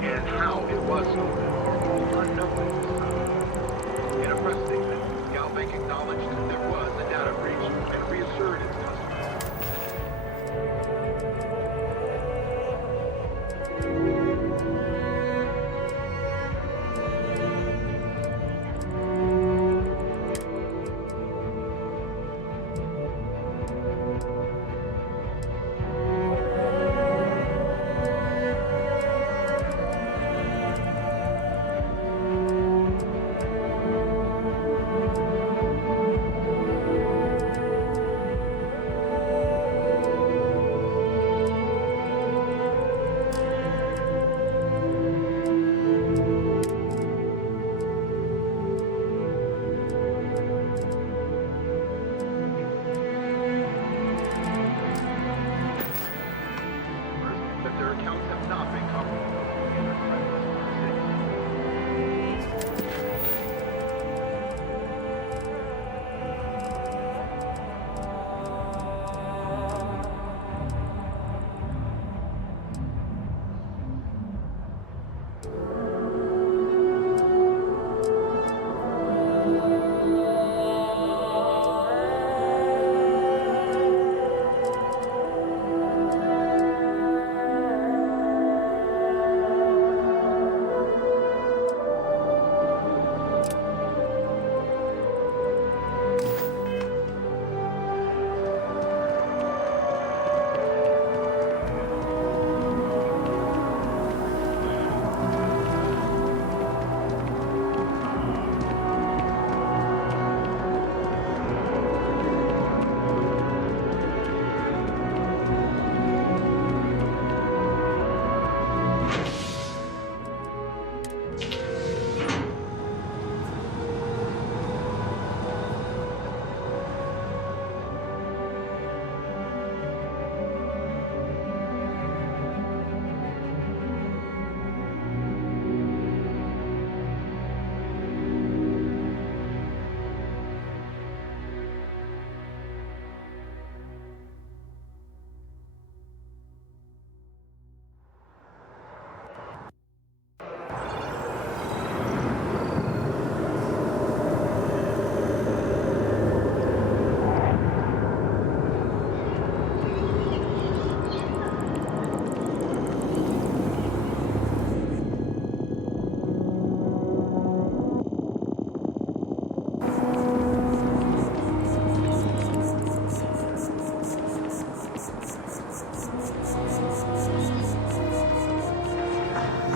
and how it was stolen are unknown at this time. In a press statement, Galbank acknowledged that there was a data breach and reassured its customers. That their accounts have not been covered. And their credits are safe.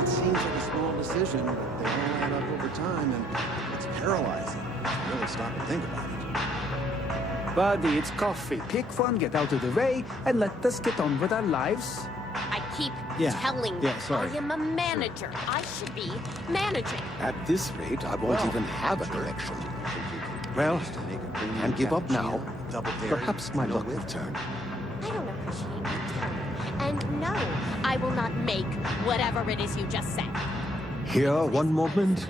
It seems like a small decision, but they all add up over time, and it's paralyzing. You really stop and think about it. Buddy, it's coffee. Pick one, get out of the way, and let us get on with our lives. I keep Yeah, telling yeah, you, sorry. I am a manager. I should be managing. At this rate, I won't even have an election. Well, and give up now. Perhaps my luck will turn. I don't appreciate your tone. And no, I will not make whatever it is you just said. Here one moment,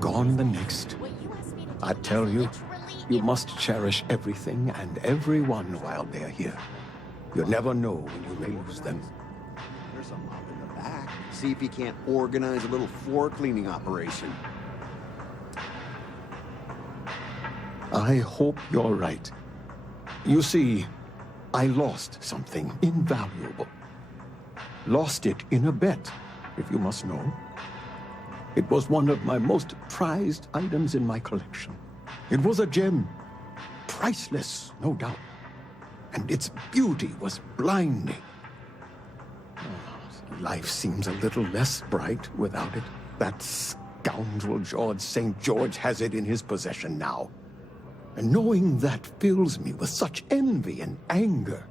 gone the next. What you asked me to do I tell you, literally you must cherish everything and everyone while they're here. You never know when you may lose them. There's a mop in the back. See if he can't organize a little floor cleaning operation. I hope you're right. You see, I lost something invaluable. Lost it in a bet, if you must know. It was one of my most prized items in my collection. It was a gem. Priceless, no doubt. And its beauty was blinding. Oh, life seems a little less bright without it. That scoundrel George St. George has it in his possession now. And knowing that fills me with such envy and anger.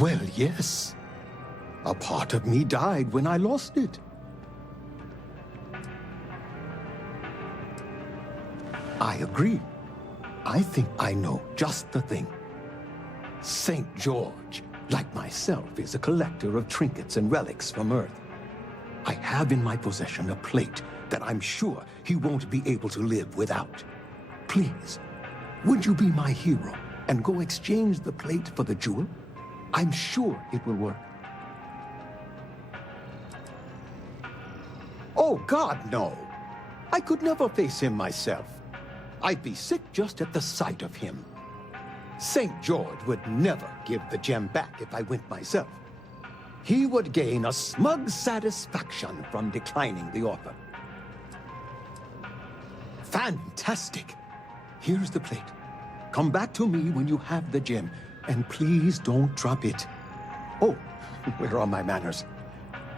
Well, yes. A part of me died when I lost it. I agree. I think I know just the thing. St. George, like myself, is a collector of trinkets and relics from Earth. I have in my possession a plate that I'm sure he won't be able to live without. Please, would you be my hero and go exchange the plate for the jewel? I'm sure it will work. Oh, God, no. I could never face him myself. I'd be sick just at the sight of him. St. George would never give the gem back if I went myself. He would gain a smug satisfaction from declining the offer. Fantastic. Here's the plate. Come back to me when you have the gem, and please don't drop it. Oh, where are my manners?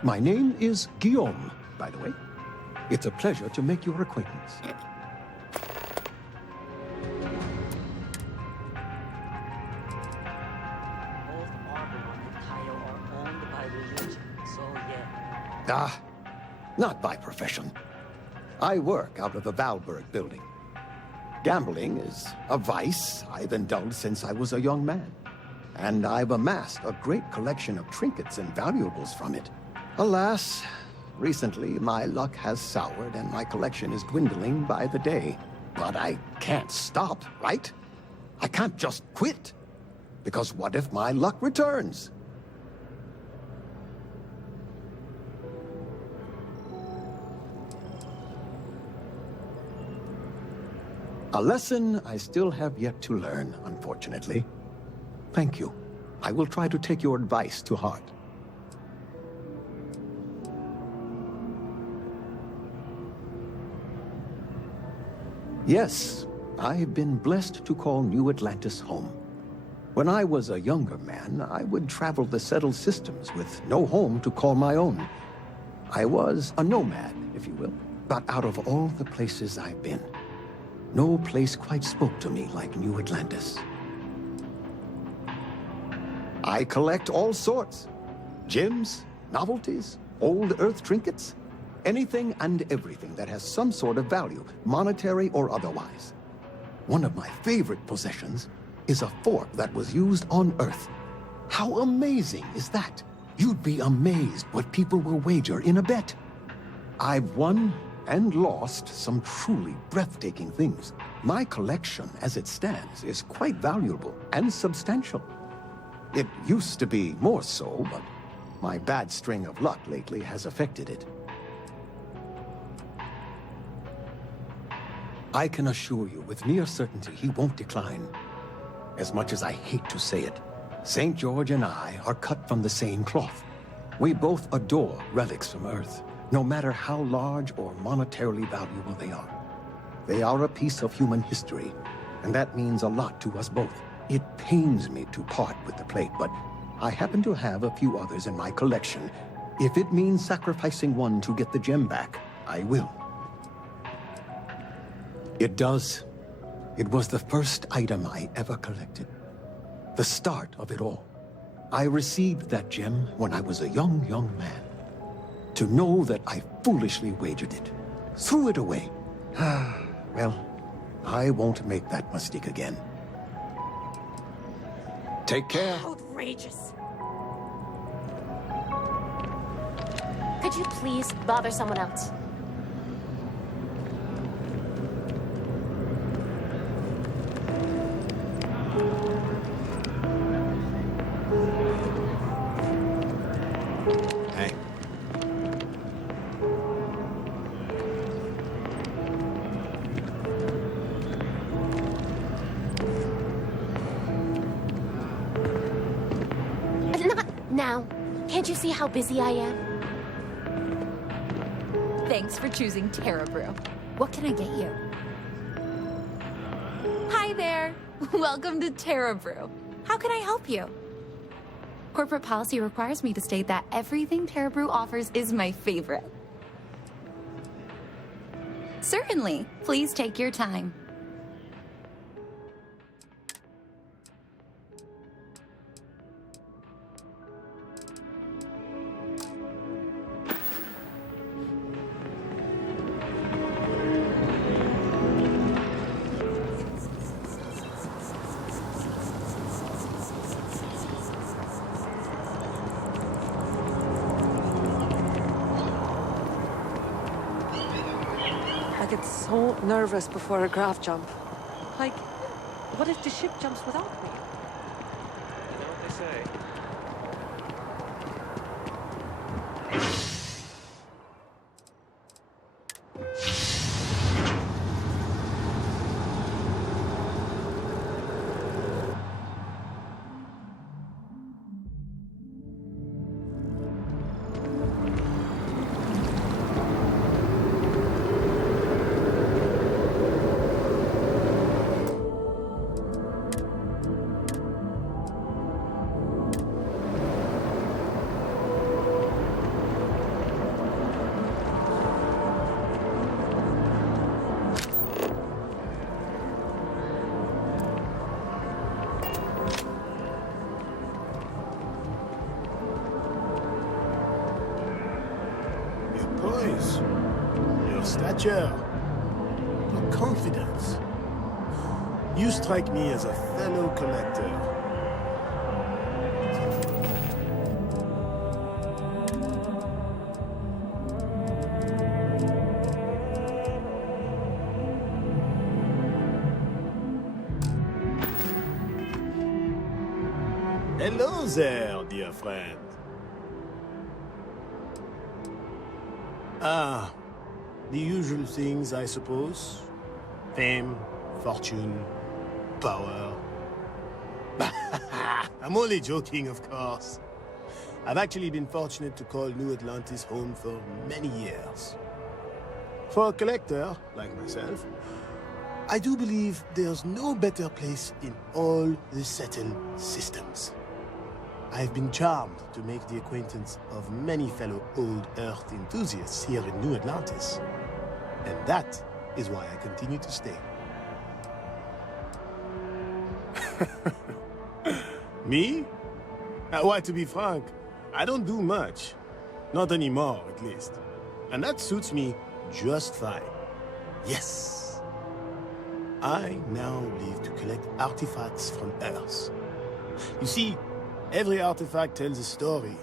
My name is Guillaume, by the way. It's a pleasure to make your acquaintance. Both Arbor and Kyle are owned by religion, so yeah. Ah, not by profession. I work out of the Valberg building. Gambling is a vice I've indulged since I was a young man. And I've amassed a great collection of trinkets and valuables from it. Alas, recently my luck has soured and my collection is dwindling by the day. But I can't stop, right? I can't just quit. Because what if my luck returns? A lesson I still have yet to learn, unfortunately. Thank you. I will try to take your advice to heart. Yes, I've been blessed to call New Atlantis home. When I was a younger man, I would travel the settled systems with no home to call my own. I was a nomad, if you will. But out of all the places I've been, no place quite spoke to me like New Atlantis. I collect all sorts. Gems, novelties, old Earth trinkets. Anything and everything that has some sort of value, monetary or otherwise. One of my favorite possessions is a fork that was used on Earth. How amazing is that? You'd be amazed what people will wager in a bet. I've won and lost some truly breathtaking things. My collection, as it stands, is quite valuable and substantial. It used to be more so, but my bad string of luck lately has affected it. I can assure you with near certainty he won't decline. As much as I hate to say it, St. George and I are cut from the same cloth. We both adore relics from Earth, no matter how large or monetarily valuable they are. They are a piece of human history, and that means a lot to us both. It pains me to part with the plate, but I happen to have a few others in my collection. If it means sacrificing one to get the gem back, I will. It does. It was the first item I ever collected. The start of it all. I received that gem when I was a young man. To know that I foolishly wagered it, threw it away. Well, I won't make that mistake again. Take care. Outrageous. Could you please bother someone else? Hey. Not now. Can't you see how busy I am? Thanks for choosing Terra Brew. What can I get you? Hi there. Welcome to Terra Brew. How can I help you? Corporate policy requires me to state that everything Terra Brew offers is my favorite. Certainly. Please take your time. I get so nervous before a graph jump. Like, What if the ship jumps without me? You know what they say. Poise, your stature, your confidence. You strike me as a fellow collector. Hello there, dear friend. Ah, the usual things, I suppose. Fame, fortune, power. I'm only joking, of course. I've actually been fortunate to call New Atlantis home for many years. For a collector, like myself, I do believe there's no better place in all the settled systems. I've been charmed to make the acquaintance of many fellow old Earth enthusiasts here in New Atlantis. And that is why I continue to stay. Me? Why, to be frank, I don't do much. Not anymore, at least. And that suits me just fine. Yes. I now live to collect artifacts from Earth. You see, every artifact tells a story.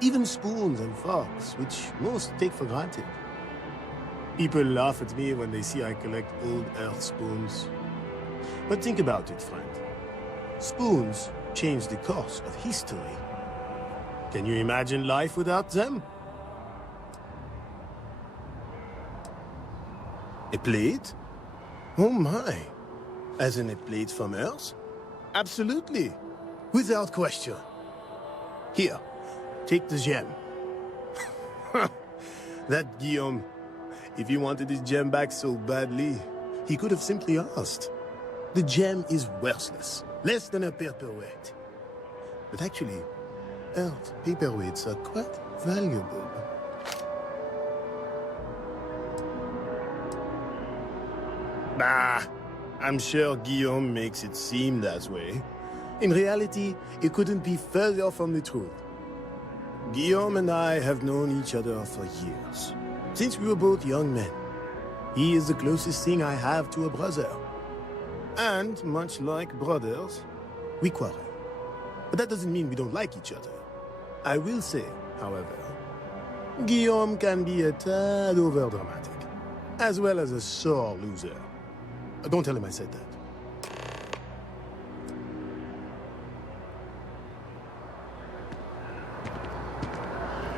Even spoons and forks, which most take for granted. People laugh at me when they see I collect old Earth spoons. But think about it, friend. Spoons change the course of history. Can you imagine life without them? A plate? Oh my. As in a plate from Earth? Absolutely. Without question. Here, take the gem. That Guillaume, if he wanted his gem back so badly, he could have simply asked. The gem is worthless, less than a paperweight. But actually, Earth paperweights are quite valuable. Bah, I'm sure Guillaume makes it seem that way. In reality, it couldn't be further from the truth. Guillaume and I have known each other for years, since we were both young men. He is the closest thing I have to a brother. And, much like brothers, we quarrel. But that doesn't mean we don't like each other. I will say, however, Guillaume can be a tad overdramatic, as well as a sore loser. Don't tell him I said that.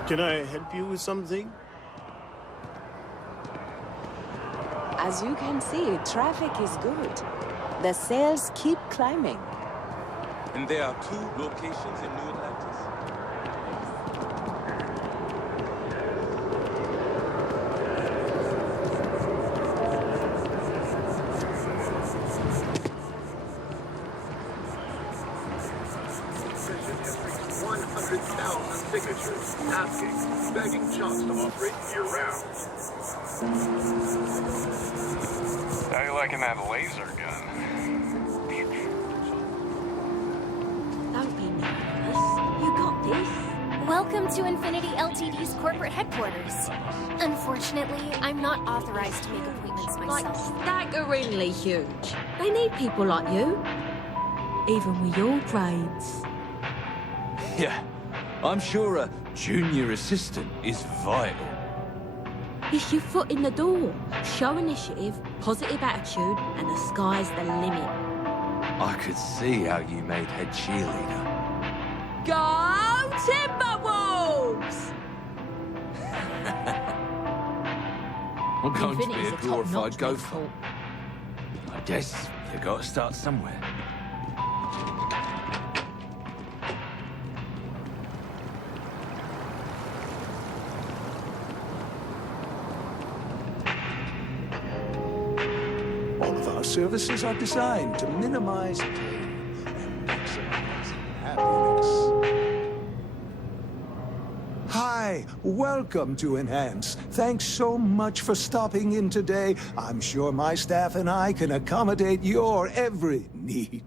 Can I help you with something? As you can see, traffic is good. The sales keep climbing. And there are 2 locations in New Atlantis. Petition has reached 100,000 signatures, asking, begging chunks to operate year-round. How you liking that laser gun? Don't be nervous. You got this. Welcome to Infinity Ltd's corporate headquarters. Unfortunately, I'm not authorized to make appointments Like myself. staggeringly huge. They need people like you. Even with your grades. Yeah, I'm sure a junior assistant is vital. It's your foot in the door. Show initiative, positive attitude, and the sky's the limit. I could see how you made head cheerleader. Go Timberwolves! I'm going to be Infinity's a a glorified top-notch gopher. I guess you got to start somewhere. All of our services are designed to minimize pain and maximize happiness. Hi, welcome to Enhance. Thanks so much for stopping in today. I'm sure my staff and I can accommodate your every need.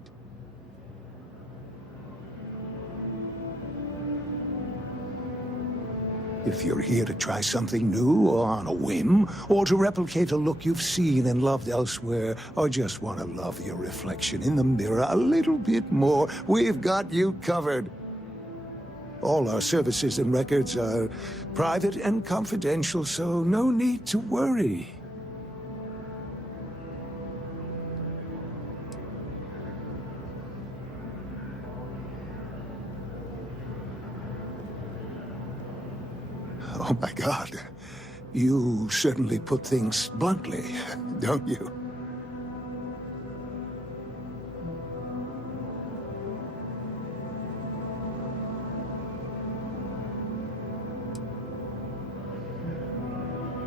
If you're here to try something new or on a whim, or to replicate a look you've seen and loved elsewhere, or just want to love your reflection in the mirror a little bit more, we've got you covered. All our services and records are private and confidential, so no need to worry. Oh my God. You certainly put things bluntly, don't you?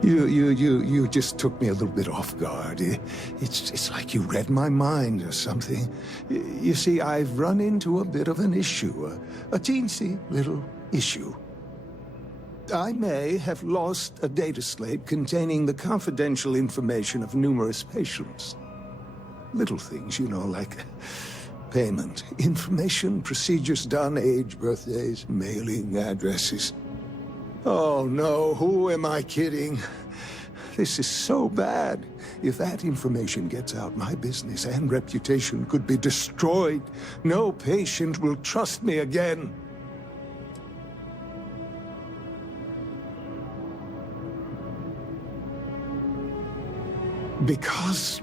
You just took me a little bit off guard. It's like you read my mind or something. You see, I've run into a bit of an issue, a teensy little issue. I may have lost a data slate containing the confidential information of numerous patients. Little things, you know, like payment, information, procedures done, age, birthdays, mailing addresses. Oh no, who am I kidding? This is so bad. If that information gets out, my business and reputation could be destroyed. No patient will trust me again. Because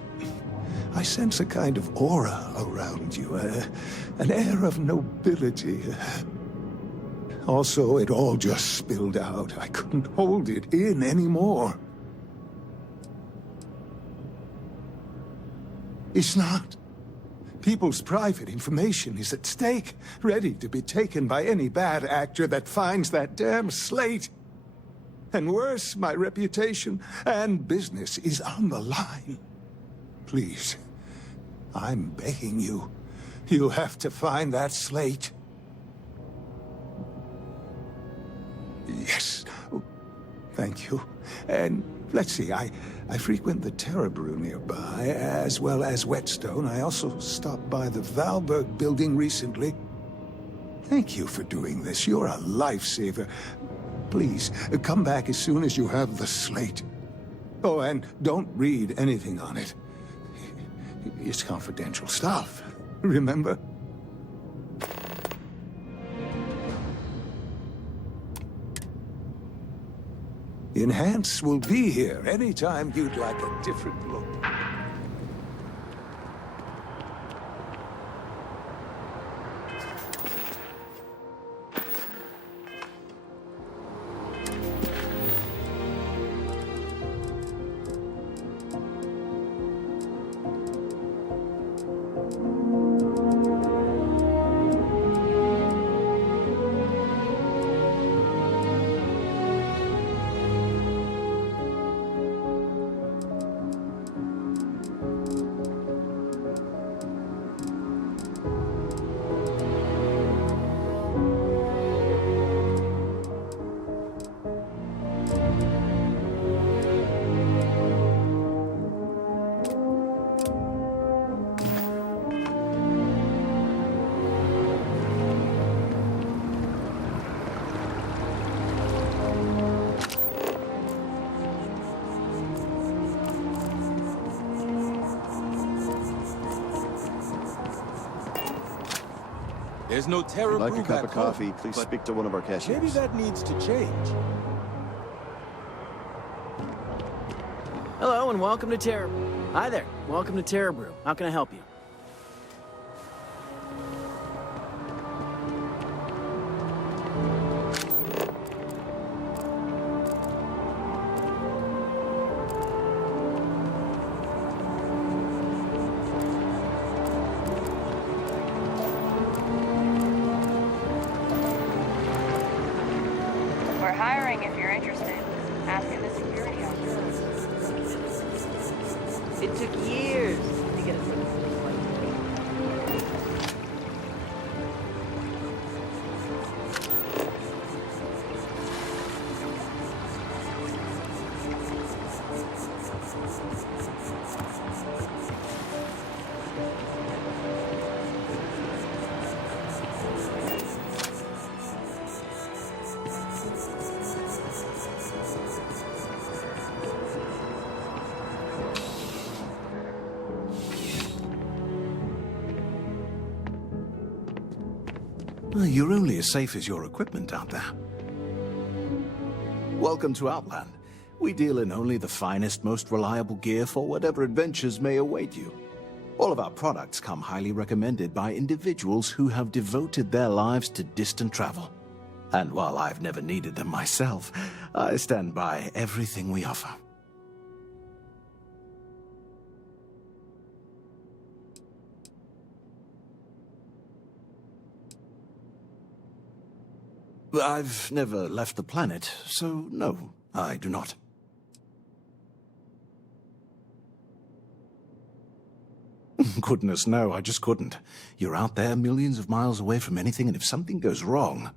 I sense a kind of aura around you, an air of nobility. Also, it all just spilled out. I couldn't hold it in anymore. It's not. People's private information is at stake, ready to be taken by any bad actor that finds that damn slate. And worse, my reputation and business is on the line. Please, I'm begging you. You have to find that slate. Yes. Thank you. And let's see, I frequent the Terra Brew nearby, as well as Whetstone. I also stopped by the Valberg building recently. Thank you for doing this. You're a lifesaver. Please, come back as soon as you have the slate. Oh, and don't read anything on it. It's confidential stuff, remember? Enhance will be here anytime you'd like a different look. There's no Terra Like Brew a cup back of coffee, home, please but speak to one of our cashiers. Maybe that needs to change. Hello and welcome to Terra. Hi there. Welcome to Terra Brew. How can I help you? hiring if you're interested. Ask in the security office. It took years to get us to this place. Well, you're only as safe as your equipment out there. Welcome to Outland. We deal in only the finest, most reliable gear for whatever adventures may await you. All of our products come highly recommended by individuals who have devoted their lives to distant travel. And while I've never needed them myself, I stand by everything we offer. I've never left the planet, so no, I do not. Goodness, no, I just couldn't. You're out there millions of miles away from anything, and if something goes wrong,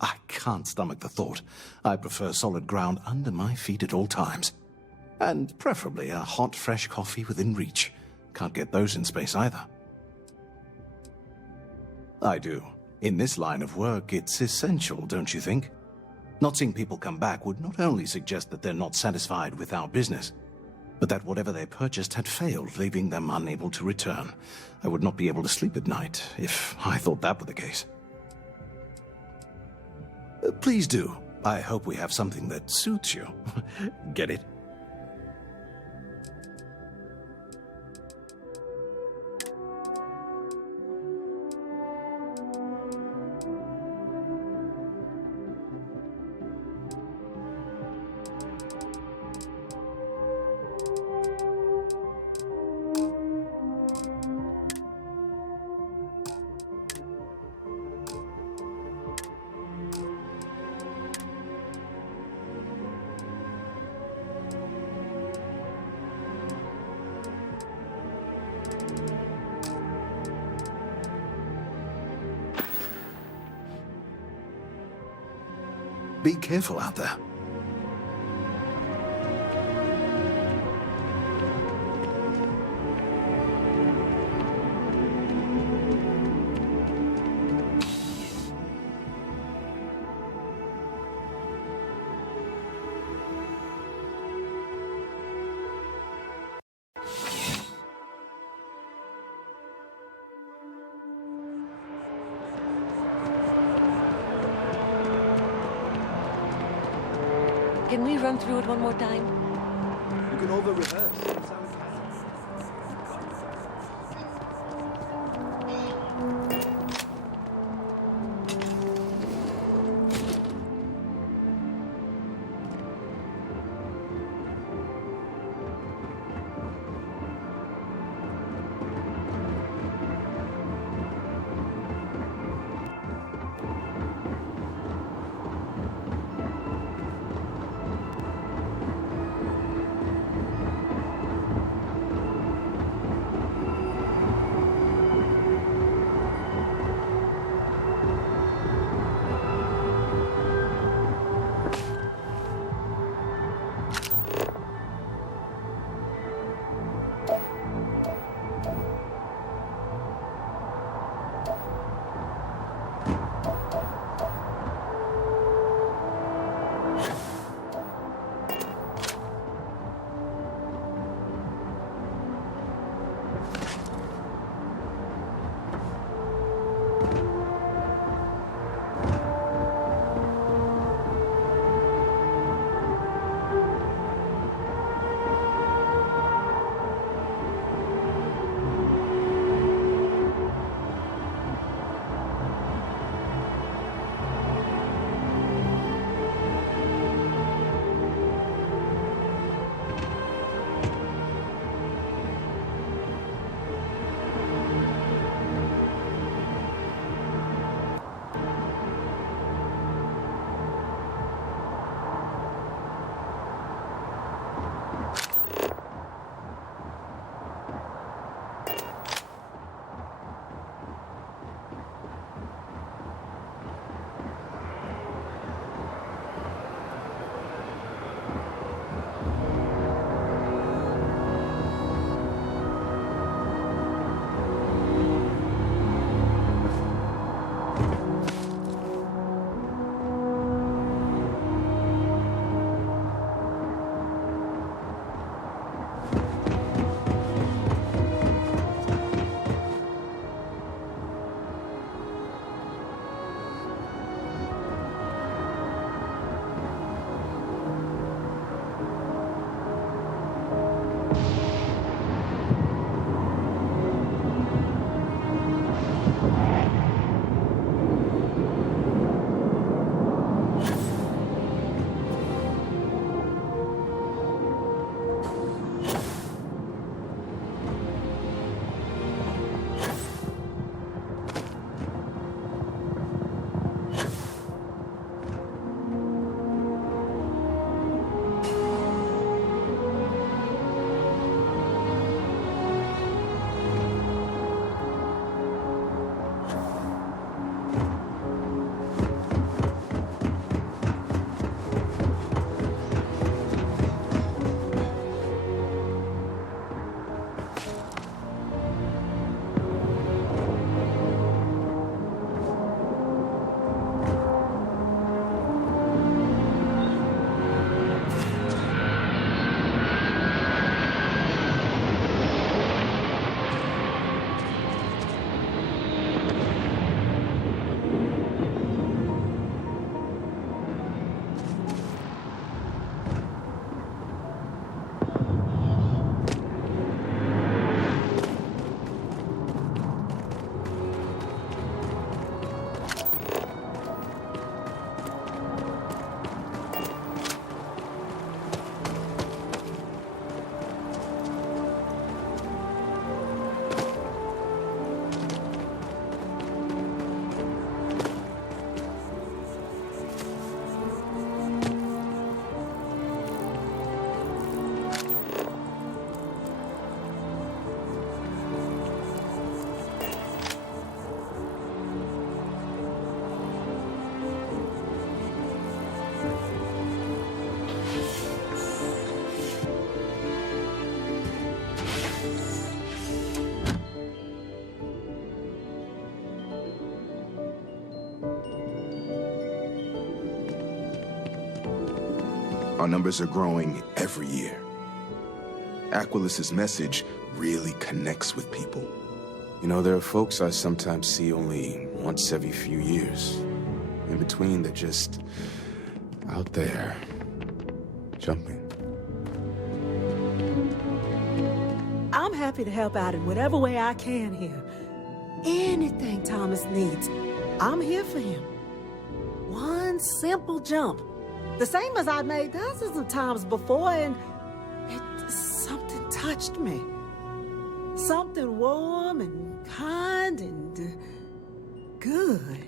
I can't stomach the thought. I prefer solid ground under my feet at all times. And preferably a hot, fresh coffee within reach. Can't get those in space either. I do. In this line of work, it's essential, don't you think? Not seeing people come back would not only suggest that they're not satisfied with our business, but that whatever they purchased had failed, leaving them unable to return. I would not be able to sleep at night if I thought that were the case. Please do. I hope we have something that suits you. Get it? Be careful out there. Can we run through it one more time? You can over-rehearse. Our numbers are growing every year. Aquilis's message really connects with people. You know, there are folks I sometimes see only once every few years. In between, they're just out there, jumping. I'm happy to help out in whatever way I can here. Anything Thomas needs, I'm here for him. One simple jump. The same as I've made dozens of times before, and something touched me. Something warm and kind and good.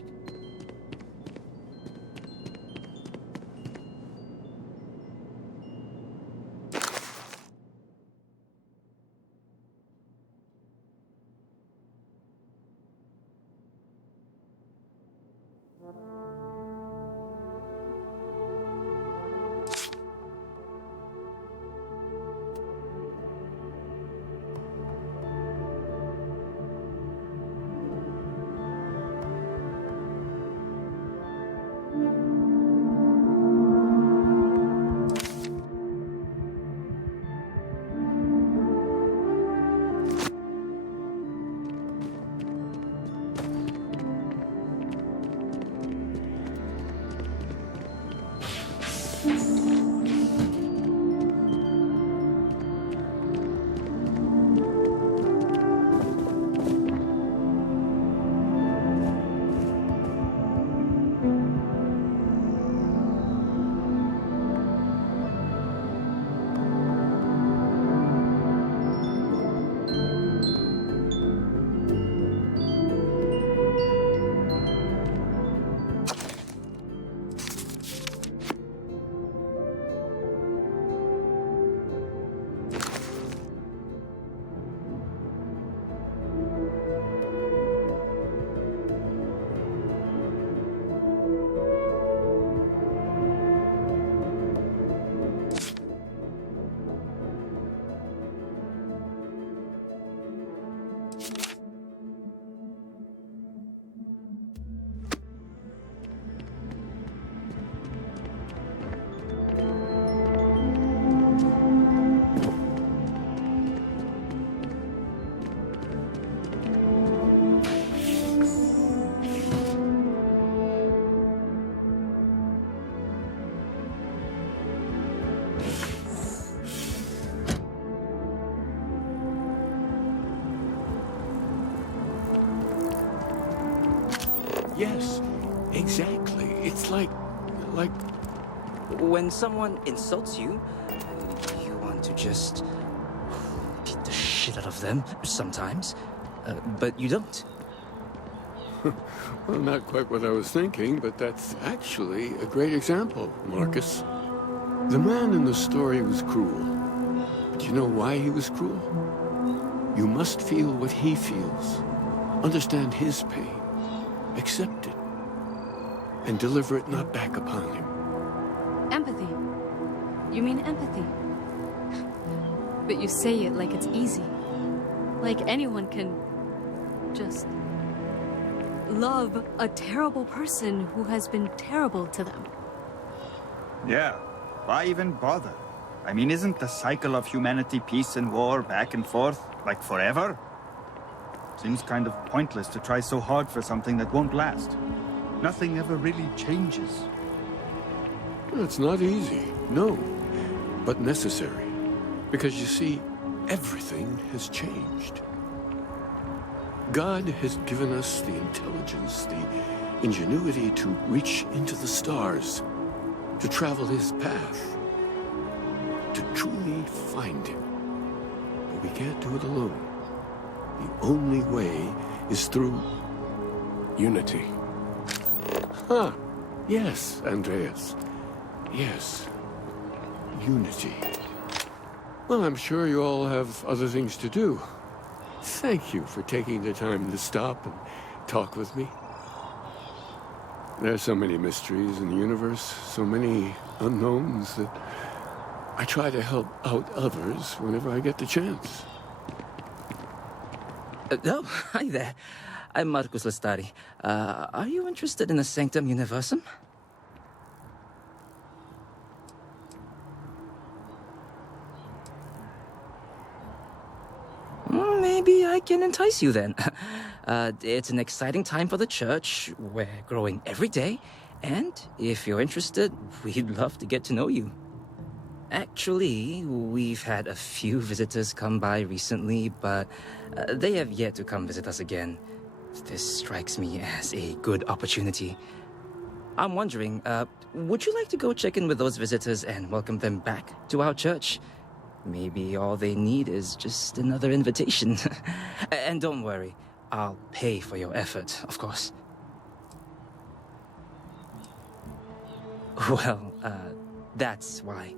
Yes, exactly. It's like... When someone insults you, you want to just beat the shit out of them sometimes, but you don't. Well, not quite what I was thinking, but that's actually a great example, Marcus. The man in the story was cruel. Do you know why he was cruel? You must feel what he feels, understand his pain, accept it, and deliver it not back upon him. Empathy. You mean empathy. But you say it like it's easy. Like anyone can just love a terrible person who has been terrible to them. Yeah, why even bother? I mean, isn't the cycle of humanity peace and war back and forth, like forever? Seems kind of pointless to try so hard for something that won't last. Nothing ever really changes. It's not easy, no, but necessary. Because you see, everything has changed. God has given us the intelligence, the ingenuity to reach into the stars, to travel his path, to truly find him. But we can't do it alone. The only way is through unity. Huh. Yes, Andreas. Yes. Unity. Well, I'm sure you all have other things to do. Thank you for taking the time to stop and talk with me. There are so many mysteries in the universe, so many unknowns that I try to help out others whenever I get the chance. Oh, hi there. I'm Marcus Lestari. Are you interested in the Sanctum Universum? maybe I can entice you then. It's an exciting time for the church. We're growing every day. And if you're interested, we'd love to get to know you. Actually, we've had a few visitors come by recently, but they have yet to come visit us again. This strikes me as a good opportunity. I'm wondering, would you like to go check in with those visitors and welcome them back to our church? Maybe all they need is just another invitation. And don't worry, I'll pay for your effort, of course. Well, that's why.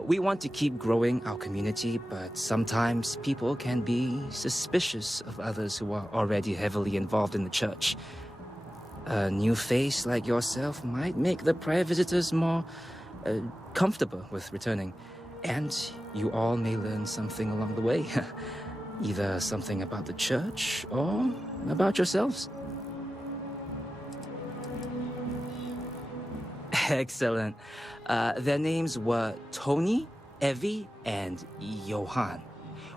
We want to keep growing our community, but sometimes people can be suspicious of others who are already heavily involved in the church. A new face like yourself might make the prior visitors more comfortable with returning. And you all may learn something along the way. Either something about the church or about yourselves. Excellent. Their names were Tony, Evie, and Johan.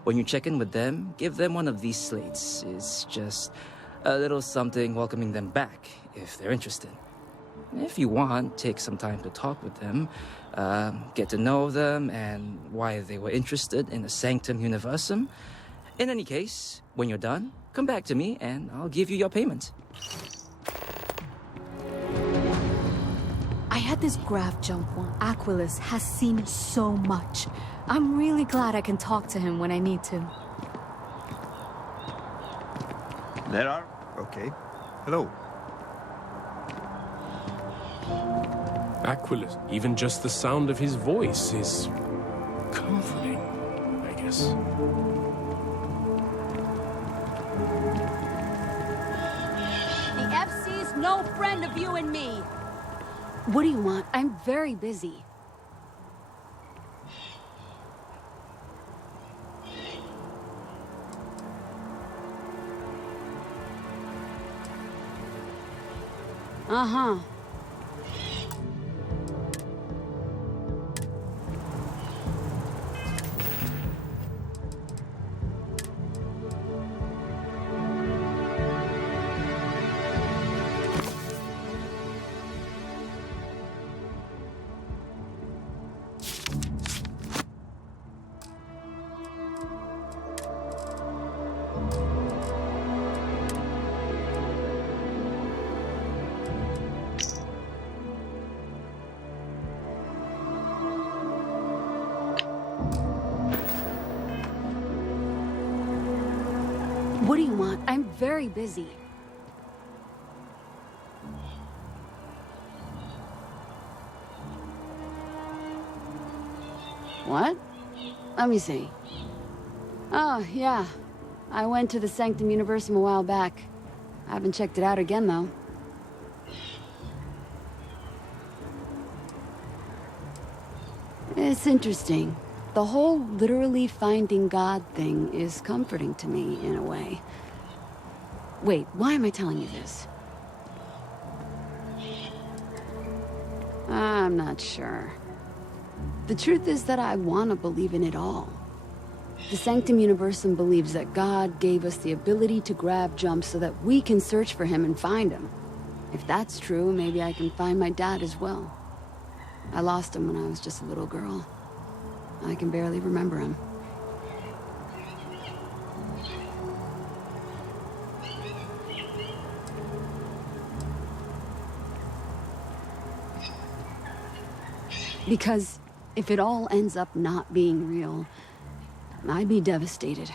When you check in with them, give them one of these slates. It's just a little something welcoming them back, if they're interested. If you want, take some time to talk with them, get to know them and why they were interested in the Sanctum Universum. In any case, when you're done, come back to me and I'll give you your payment. I had this grav jump one. Aquilus has seen so much. I'm really glad I can talk to him when I need to. There are? Okay. Hello. Aquilus, even just the sound of his voice is comforting, I guess. The FC's no friend of you and me. What do you want? I'm very busy. Uh-huh. What do you want? I'm very busy. What? Let me see. Oh, yeah. I went to the Sanctum Universum a while back. I haven't checked it out again, though. It's interesting. The whole literally finding God thing is comforting to me, in a way. Wait, why am I telling you this? I'm not sure. The truth is that I want to believe in it all. The Sanctum Universum believes that God gave us the ability to grab jump so that we can search for him and find him. If that's true, maybe I can find my dad as well. I lost him when I was just a little girl. I can barely remember him. Because if it all ends up not being real, I'd be devastated.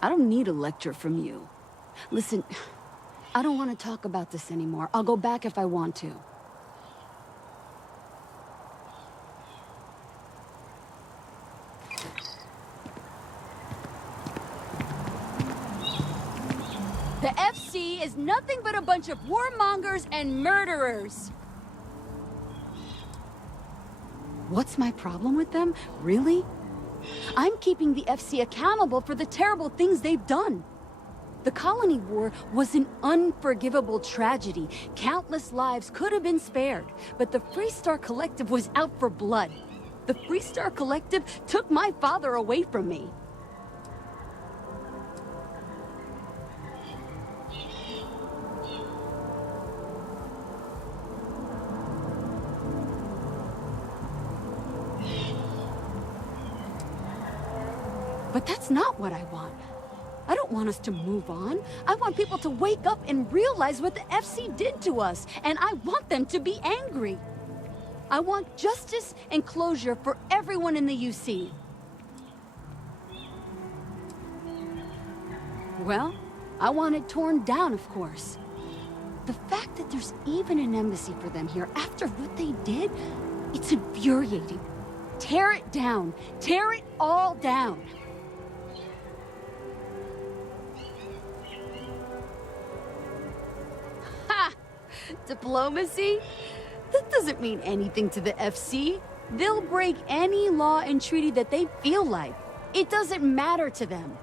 I don't need a lecture from you. Listen, I don't want to talk about this anymore. I'll go back if I want to. The FC is nothing but a bunch of warmongers and murderers. What's my problem with them? Really? I'm keeping the FC accountable for the terrible things they've done. The Colony War was an unforgivable tragedy. Countless lives could have been spared, but the Freestar Collective was out for blood. The Freestar Collective took my father away from me. But that's not what I want. I don't want us to move on. I want people to wake up and realize what the FC did to us, and I want them to be angry. I want justice and closure for everyone in the UC. Well, I want it torn down, of course. The fact that there's even an embassy for them here after what they did, it's infuriating. Tear it down. Tear it all down. Ha! Diplomacy? That doesn't mean anything to the FC. They'll break any law and treaty that they feel like. It doesn't matter to them.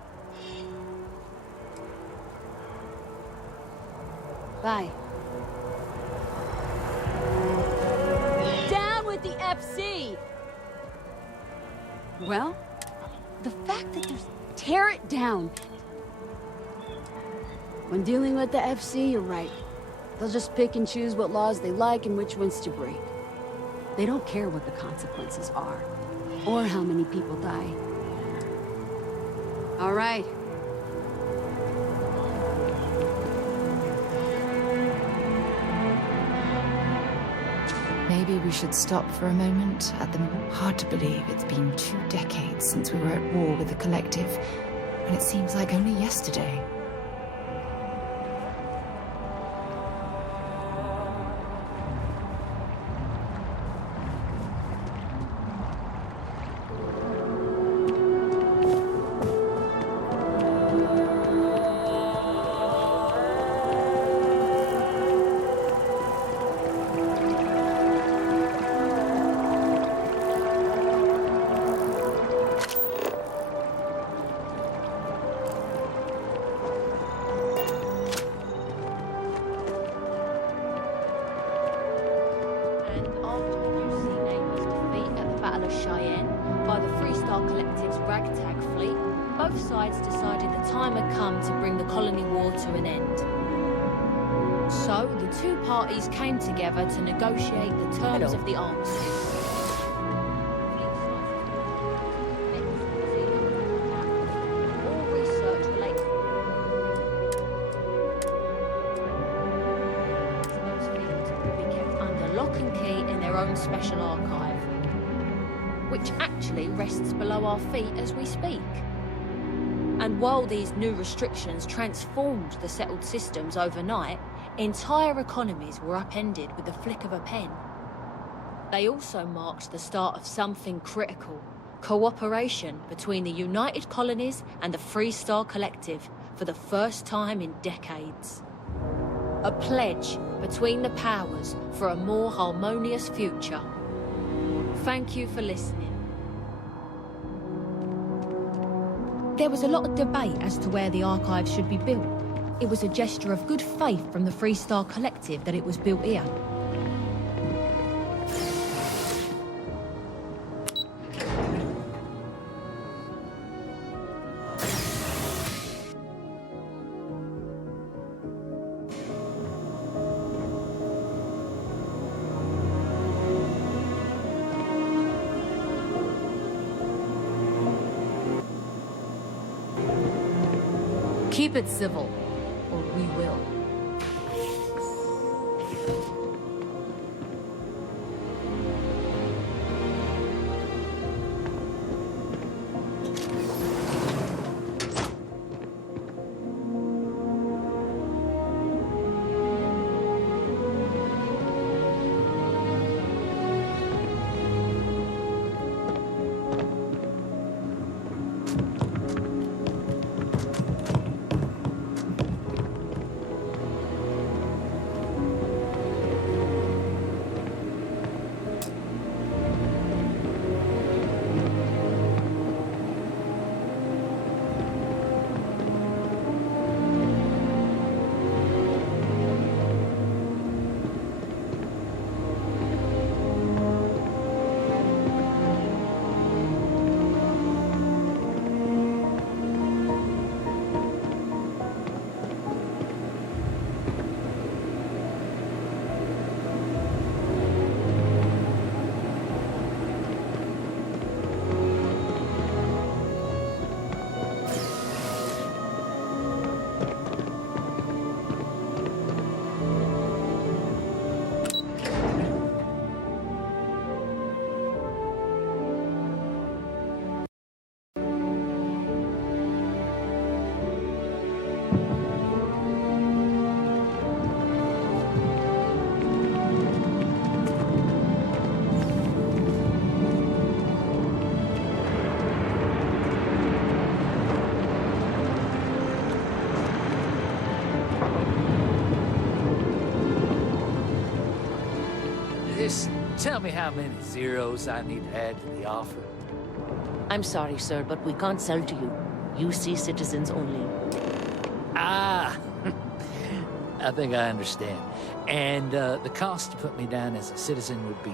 Bye. Down with the FC! Well, the fact that there's... Tear it down. When dealing with the FC, you're right. They'll just pick and choose what laws they like and which ones to break. They don't care what the consequences are, or how many people die. All right. Maybe we should stop for a moment at the... Hard to believe it's been 2 decades since we were at war with the Collective, and it seems like only yesterday. Came together to negotiate the terms of the armistice. All research related to those fields will be kept under lock and key in their own special archive, which actually rests below our feet as we speak. And while these new restrictions transformed the settled systems overnight, entire economies were upended with the flick of a pen. They also marked the start of something critical: cooperation between the United Colonies and the Freestar Collective for the first time in decades. A pledge between the powers for a more harmonious future. Thank you for listening. There was a lot of debate as to where the archive should be built. It was a gesture of good faith from the Freestar Collective that it was built here. Keep it civil, or we will. tell me how many zeros I need to add to the offer? I'm sorry, sir, but we can't sell to you. UC citizens only. Ah, I think I understand. And the cost to put me down as a citizen would be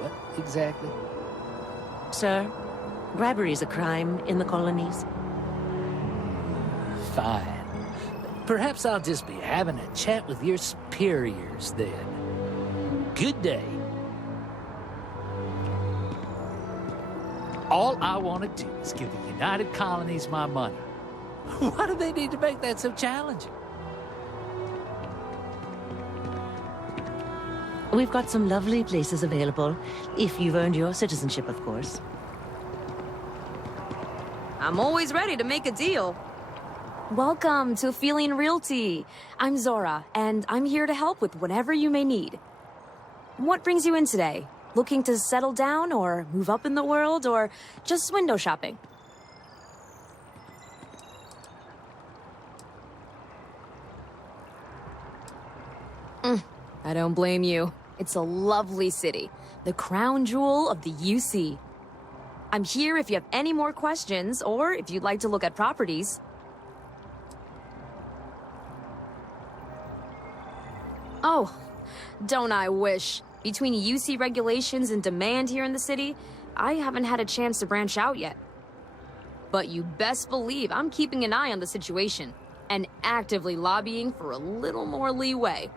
what exactly? Sir, bribery is a crime in the colonies. Fine. Perhaps I'll just be having a chat with your superiors then. Good day. All I want to do is give the United Colonies my money. Why do they need to make that so challenging? We've got some lovely places available, if you've earned your citizenship, of course. I'm always ready to make a deal. Welcome to Feeling Realty. I'm Zora, and I'm here to help with whatever you may need. What brings you in today? Looking to settle down, or move up in the world, or just window shopping? I don't blame you. It's a lovely city, the crown jewel of the UC. I'm here if you have any more questions, or if you'd like to look at properties. Oh, don't I wish. Between UC regulations and demand here in the city, I haven't had a chance to branch out yet. But you best believe I'm keeping an eye on the situation, and actively lobbying for a little more leeway.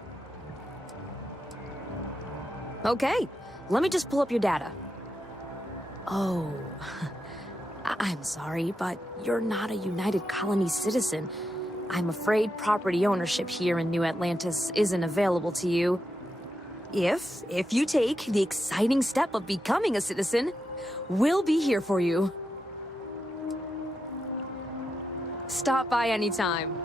Okay, let me just pull up your data. Oh, I'm sorry, but you're not a United Colonies citizen. I'm afraid property ownership here in New Atlantis isn't available to you. If you take the exciting step of becoming a citizen, we'll be here for you. Stop by anytime.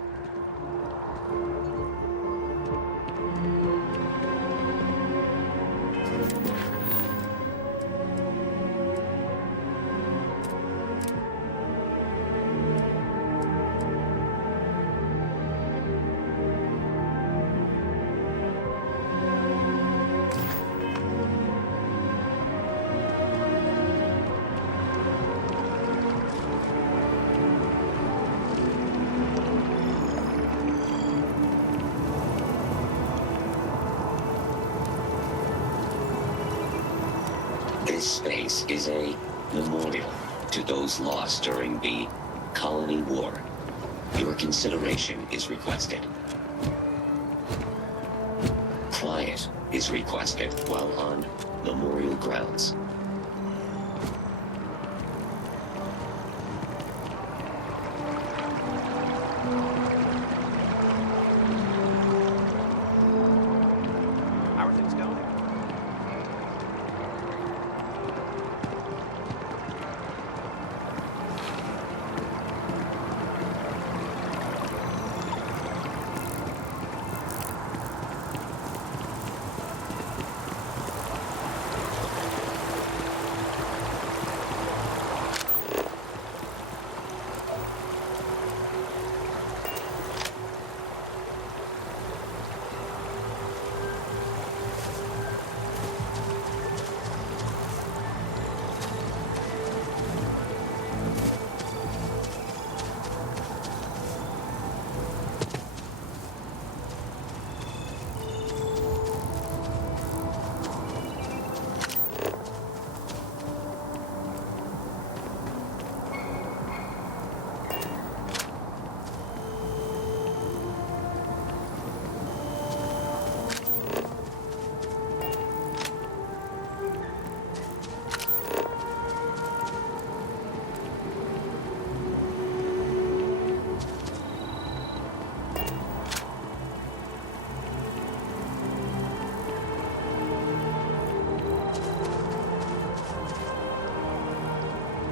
This space is a memorial to those lost during the Colony War. Your consideration is requested. Quiet is requested while on memorial grounds. How are things going?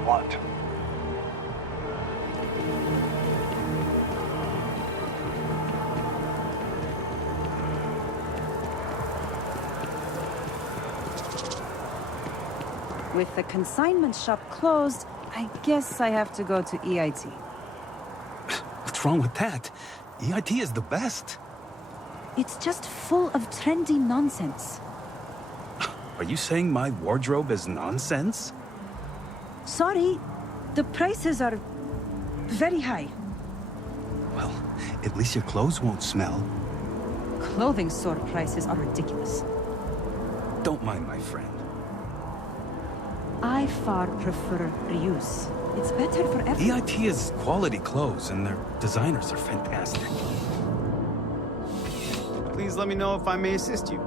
What? With the consignment shop closed, I guess I have to go to EIT. What's wrong with that? EIT is the best. It's just full of trendy nonsense. Are you saying my wardrobe is nonsense? Sorry, the prices are very high. Well, at least your clothes won't smell. Clothing store prices are ridiculous. Don't mind my friend. I far prefer reuse. It's better for everyone. EIT is quality clothes, and their designers are fantastic. Please let me know if I may assist you.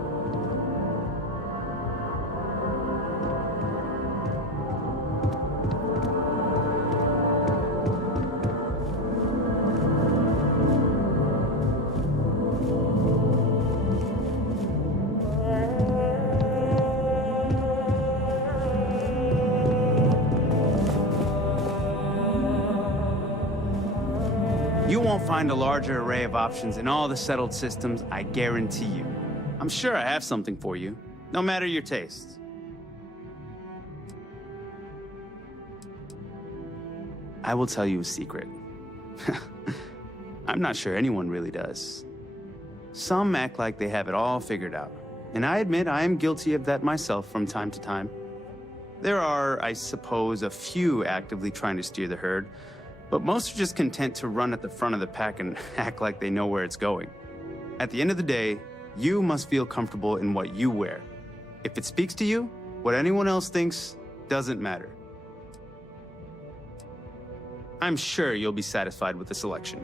You won't find a larger array of options in all the settled systems, I guarantee you. I'm sure I have something for you, no matter your tastes. I will tell you a secret. I'm not sure anyone really does. Some act like they have it all figured out, and I admit I am guilty of that myself from time to time. There are, I suppose, a few actively trying to steer the herd, but most are just content to run at the front of the pack and act like they know where it's going. At the end of the day, you must feel comfortable in what you wear. If it speaks to you, what anyone else thinks doesn't matter. I'm sure you'll be satisfied with the selection.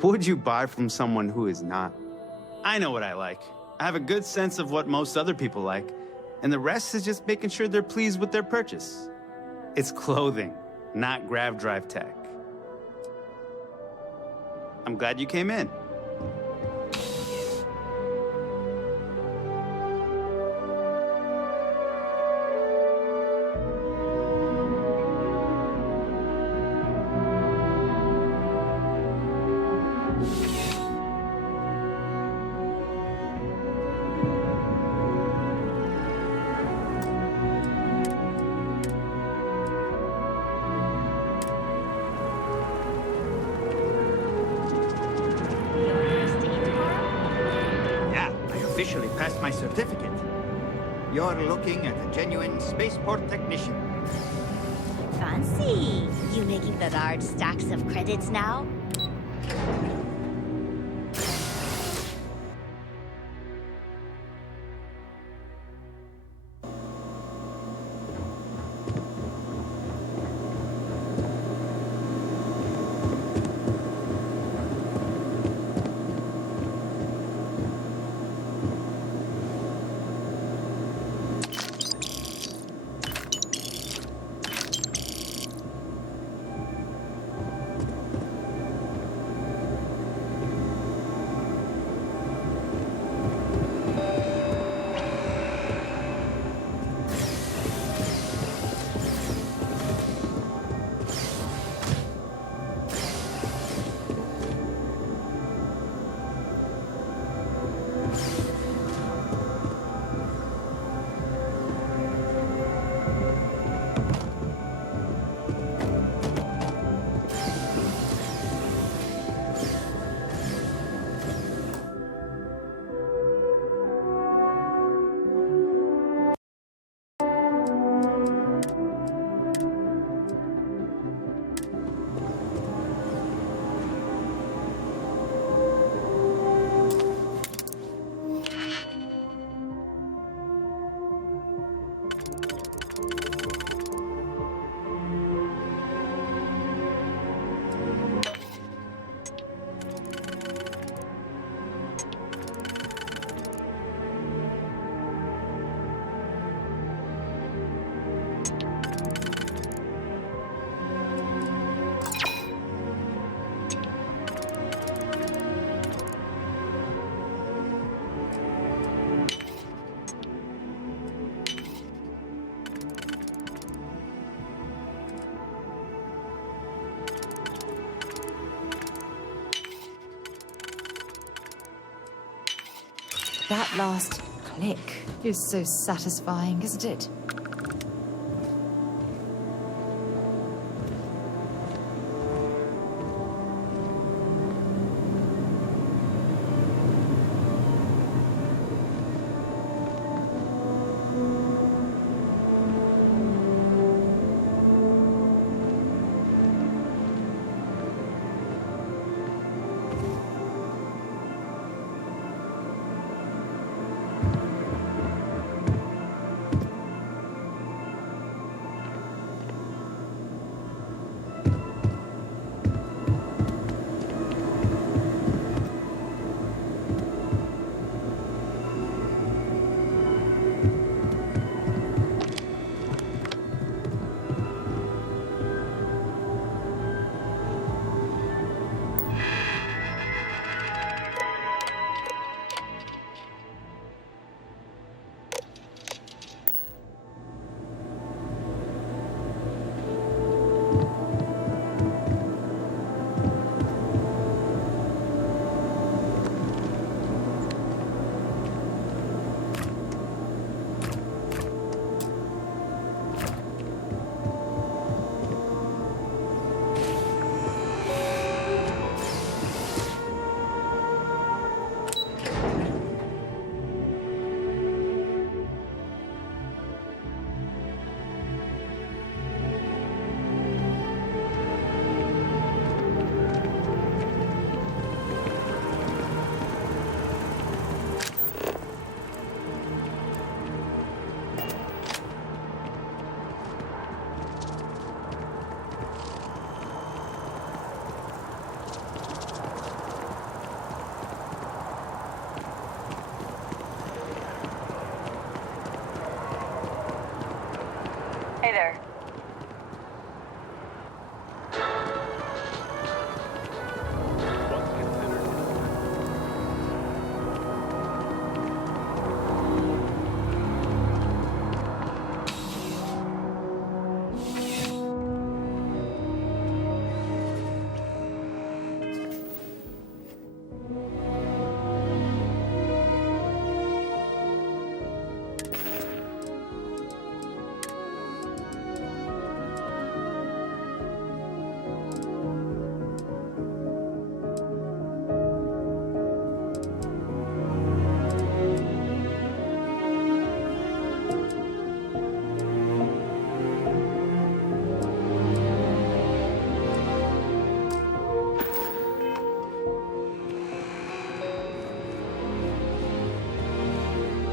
Would you buy from someone who is not? I know what I like. I have a good sense of what most other people like, and the rest is just making sure they're pleased with their purchase. It's clothing, not grav drive tech. I'm glad you came in. Officially passed my certificate. You're looking at a genuine spaceport technician. Fancy. You making the large stacks of credits now? That last click is so satisfying, isn't it? Hey there.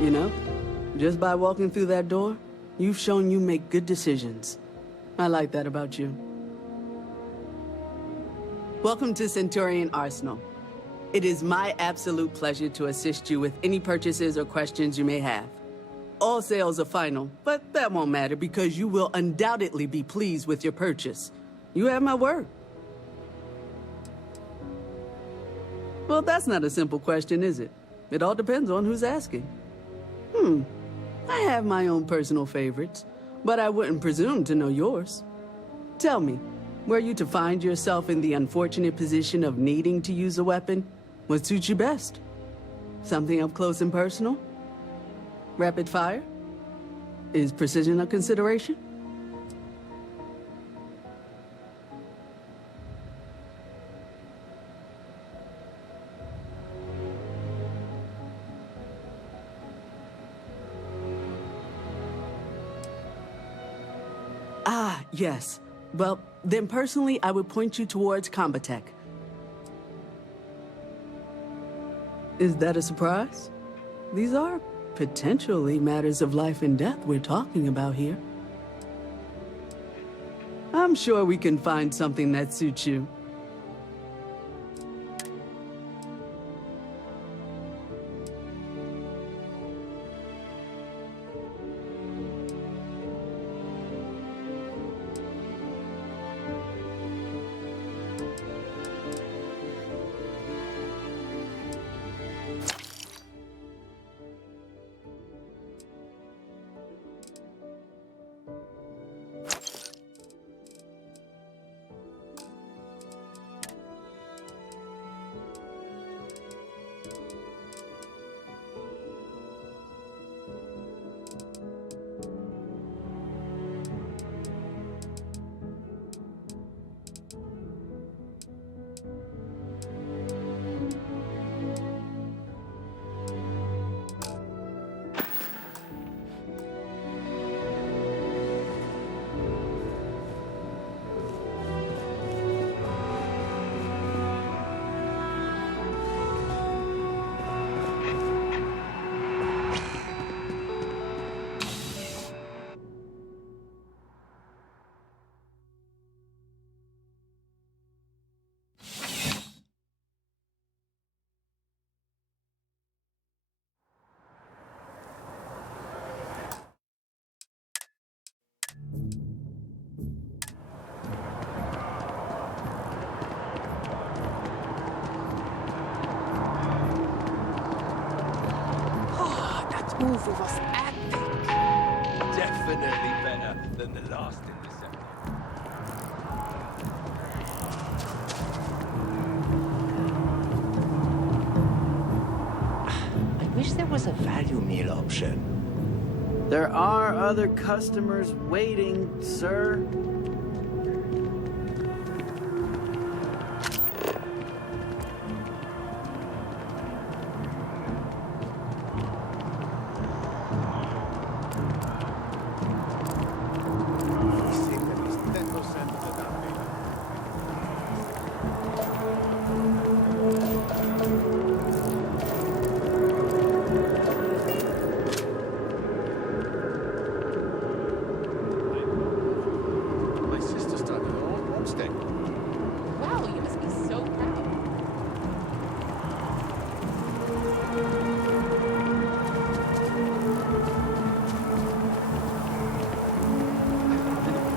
You know, just by walking through that door, you've shown you make good decisions. I like that about you. Welcome to Centurion Arsenal. It is my absolute pleasure to assist you with any purchases or questions you may have. All sales are final, but that won't matter because you will undoubtedly be pleased with your purchase. You have my word. Well, that's not a simple question, is it? It all depends on who's asking. I have my own personal favorites, but I wouldn't presume to know yours. Tell me, were you to find yourself in the unfortunate position of needing to use a weapon, what suits you best? Something up close and personal? Rapid fire? Is precision a consideration? Ah, yes. Well, then personally, I would point you towards Combatech. Is that a surprise? These are potentially matters of life and death we're talking about here. I'm sure we can find something that suits you. move of us acting. Definitely better than the last intercept. I wish there was a value meal option. There are other customers waiting, sir. My sister started her own homestead. Wow, you must be so proud.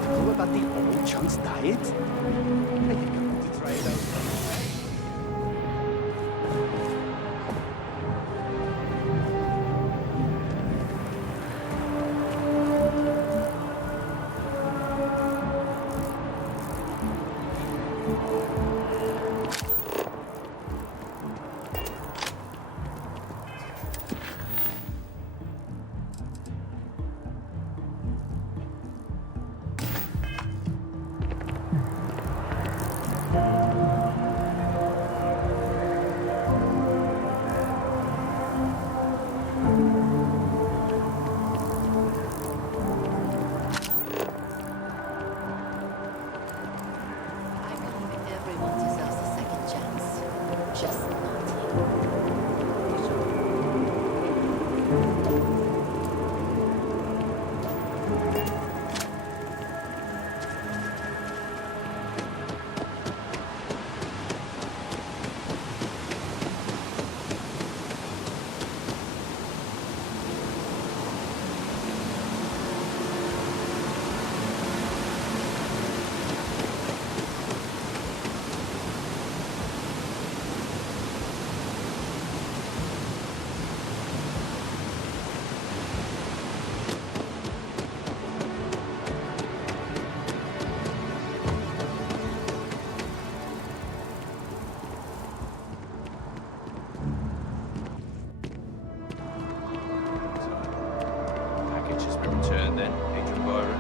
Know about the old chunks diet? I think I'm going to try it out. Everyone deserves a second chance. Just not you. Package has been returned then, Agent Byron.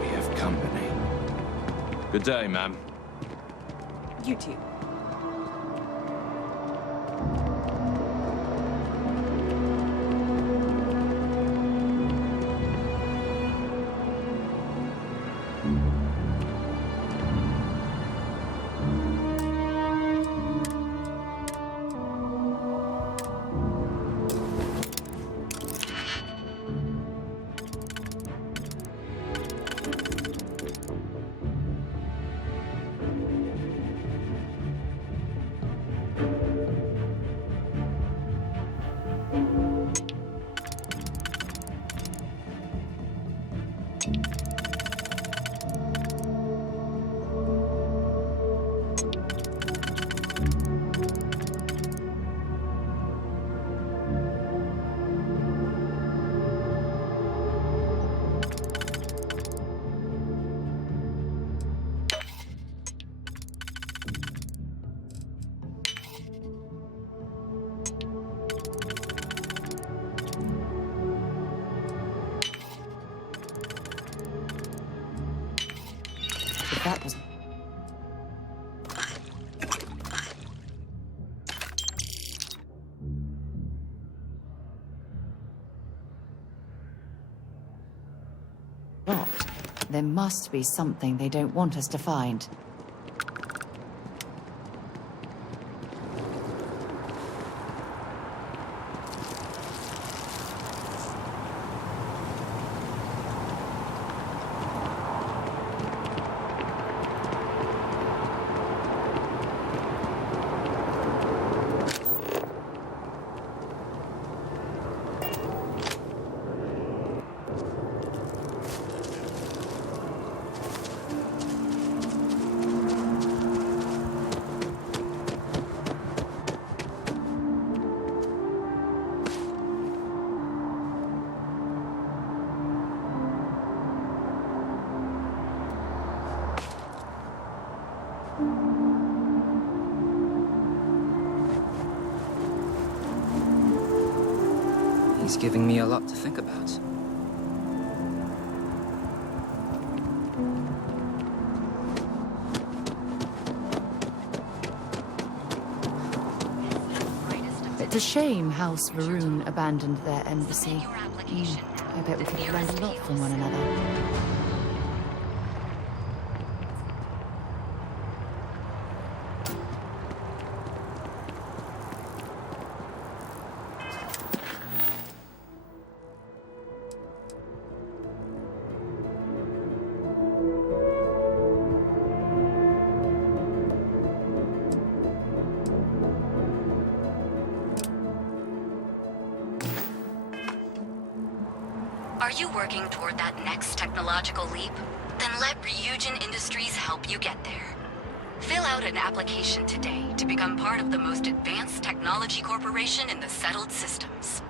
We have company. Good day, ma'am. You too. If that was... locked, there must be something they don't want us to find. He's giving me a lot to think about. It's a shame House Varun abandoned their embassy. I bet we could have learned a lot from one another. Are you working toward that next technological leap? Then let Ryujin Industries help you get there. Fill out an application today to become part of the most advanced technology corporation in the settled systems.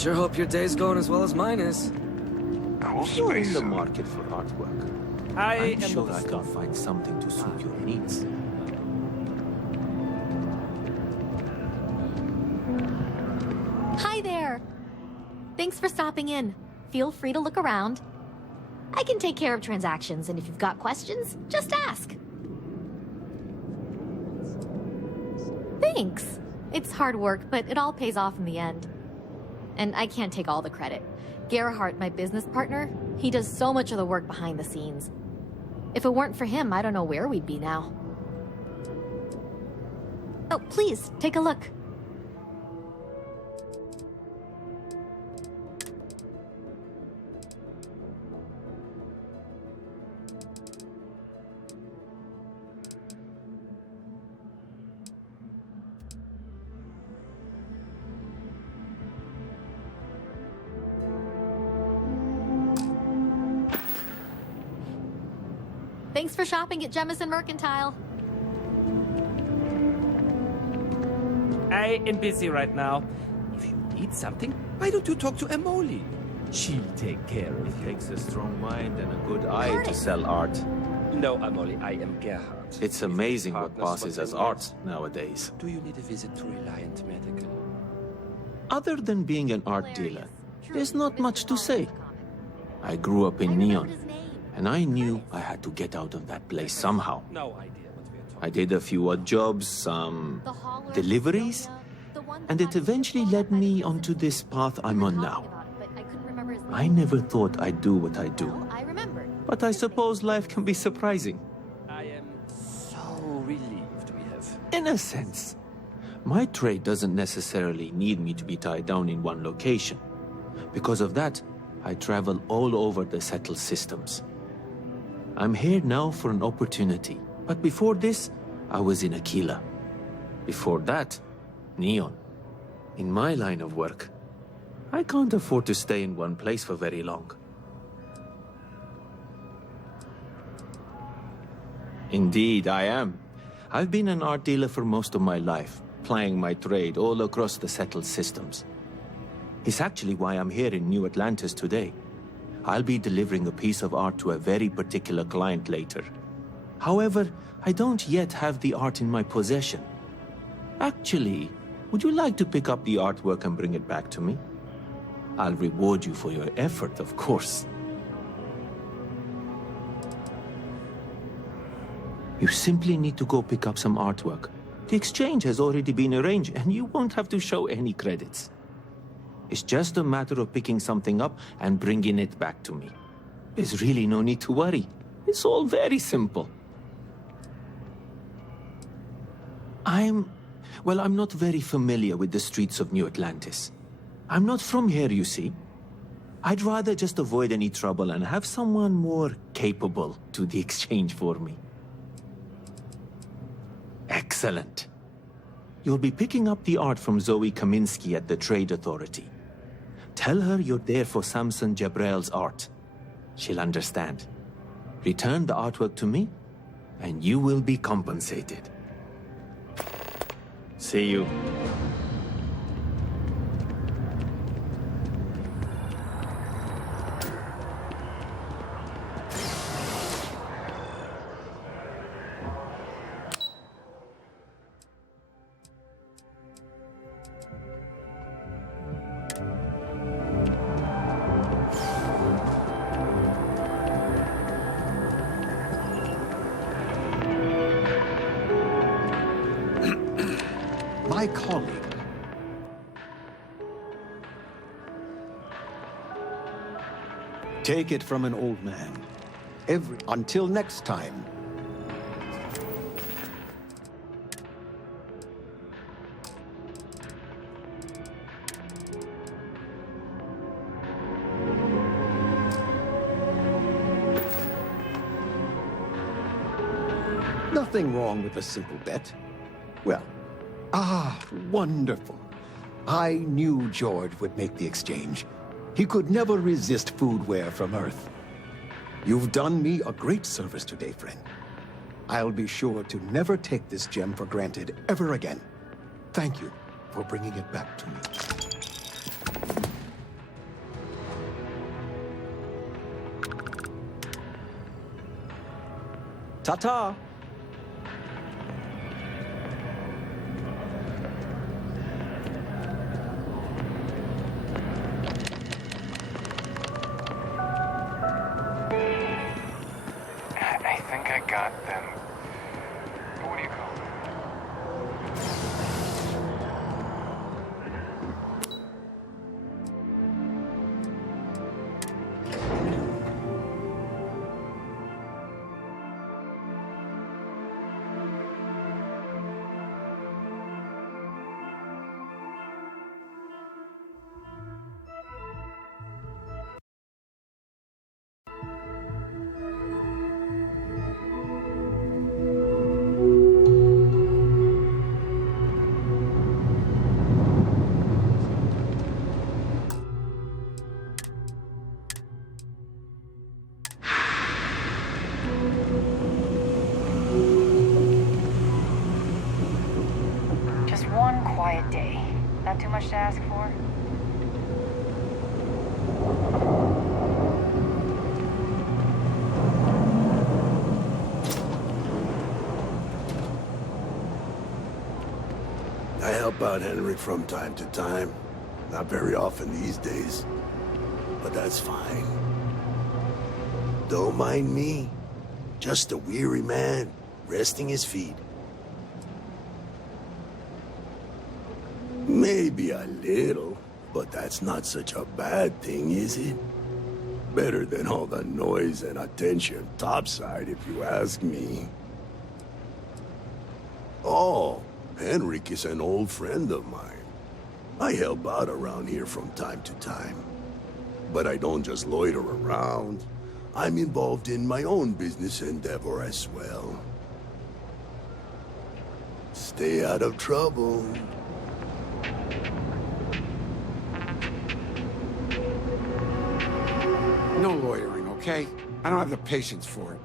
Sure hope your day's going as well as mine is. If you're in the market for artwork, I'm sure I can find something to suit your needs. Hi there! Thanks for stopping in. Feel free to look around. I can take care of transactions, and if you've got questions, just ask. Thanks. It's hard work, but it all pays off in the end. And I can't take all the credit. Gerhardt, my business partner, he does so much of the work behind the scenes. If it weren't for him, I don't know where we'd be now. Oh, please, take a look. Thanks for shopping at Jemison Mercantile. I am busy right now. If you need something, why don't you talk to Emoli? She'll take care of it. It takes a strong mind and a good eye to sell art. No, Emoli, I am Gerhardt. It's amazing what passes as art nowadays. Do you need a visit to Reliant Medical? Other than being an art dealer, there's not much to say. I grew up in Neon, and I knew I had to get out of that place somehow. No idea what we're talking. I did a few odd jobs, some deliveries, and it eventually led me onto this path I'm on now. I never thought I'd do what I do, but I suppose life can be surprising. I am so relieved we have. In a sense. My trade doesn't necessarily need me to be tied down in one location. Because of that, I travel all over the settled systems. I'm here now for an opportunity, but before this, I was in Aquila. Before that, Neon. In my line of work, I can't afford to stay in one place for very long. Indeed, I am. I've been an art dealer for most of my life, plying my trade all across the settled systems. It's actually why I'm here in New Atlantis today. I'll be delivering a piece of art to a very particular client later. However, I don't yet have the art in my possession. Actually, would you like to pick up the artwork and bring it back to me? I'll reward you for your effort, of course. You simply need to go pick up some artwork. The exchange has already been arranged, and you won't have to show any credits. It's just a matter of picking something up and bringing it back to me. There's really no need to worry. It's all very simple. I'm not very familiar with the streets of New Atlantis. I'm not from here, you see. I'd rather just avoid any trouble and have someone more capable do the exchange for me. Excellent. You'll be picking up the art from Zoe Kaminsky at the Trade Authority. Tell her you're there for Samson Jabrel's art. She'll understand. Return the artwork to me, and you will be compensated. See you. My colleague. Take it from an old man. Until next time. Nothing wrong with a simple bet. Well, wonderful. I knew George would make the exchange. He could never resist foodware from Earth. You've done me a great service today, friend. I'll be sure to never take this gem for granted ever again. Thank you for bringing it back to me. Ta-ta! I think I got them. What do you call them? Just one quiet day. Not too much to ask for? I help out Henry from time to time. Not very often these days. But that's fine. Don't mind me. Just a weary man, resting his feet. Maybe a little, but that's not such a bad thing, is it? Better than all the noise and attention topside, if you ask me. Oh, Henrik is an old friend of mine. I help out around here from time to time. But I don't just loiter around. I'm involved in my own business endeavor as well. Stay out of trouble. No loitering, okay? I don't have the patience for it.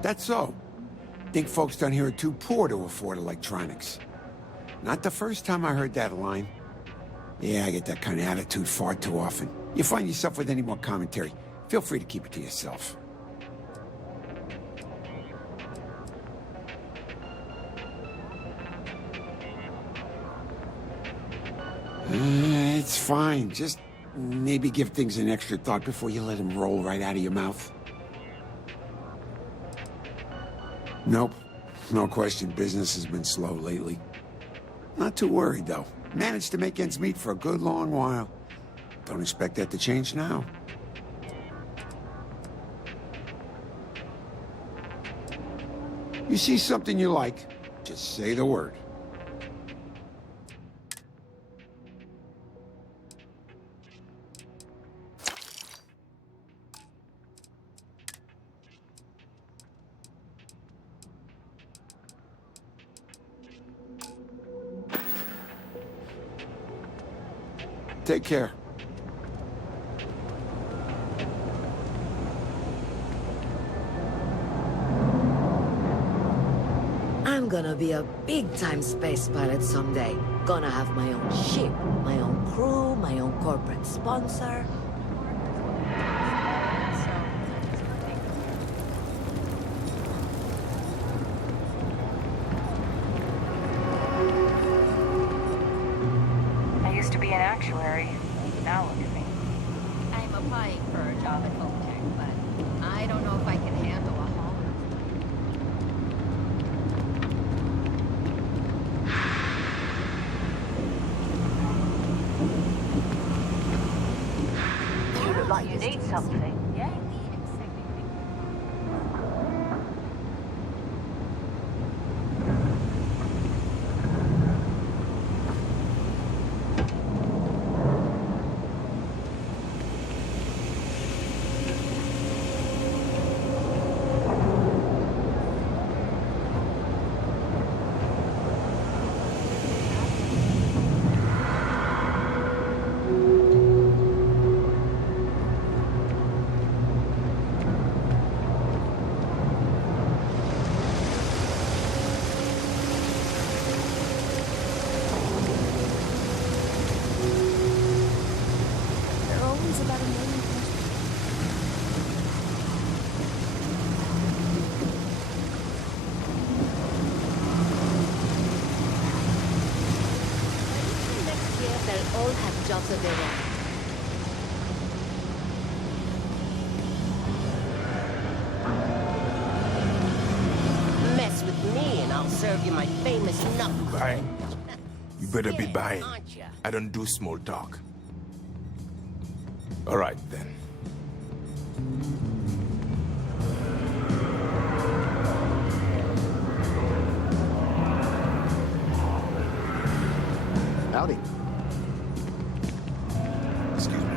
That's so. Think folks down here are too poor to afford electronics. Not the first time I heard that line. Yeah, I get that kind of attitude far too often. You find yourself with any more commentary, feel free to keep it to yourself. It's fine. Just maybe give things an extra thought before you let them roll right out of your mouth. Nope. No question, business has been slow lately. Not too worried, though. Managed to make ends meet for a good long while. Don't expect that to change now. You see something you like, just say the word. Take care. I'm gonna be a big-time space pilot someday. Gonna have my own ship, my own crew, my own corporate sponsor. I used to be an actuary. Now look at me. I'm applying for a job at Home Tech, but I don't know if I can handle a home. You need something. Yeah. Jota de Rock. Mess with me and I'll serve you my famous knuckles. Buying? You better be buying. Aren't ya? I don't do small talk. All right, then. Howdy. Excuse me.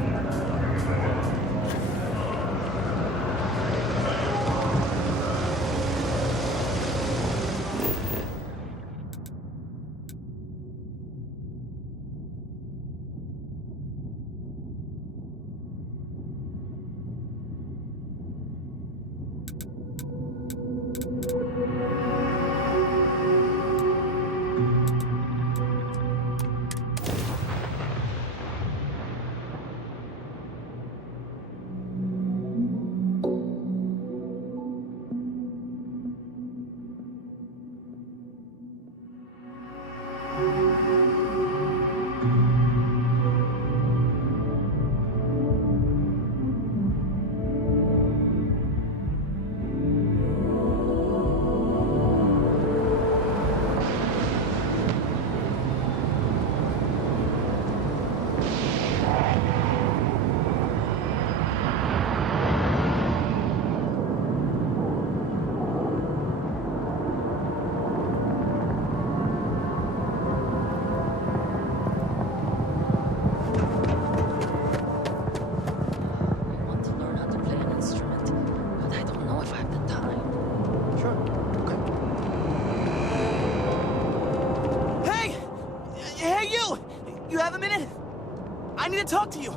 Talk to you.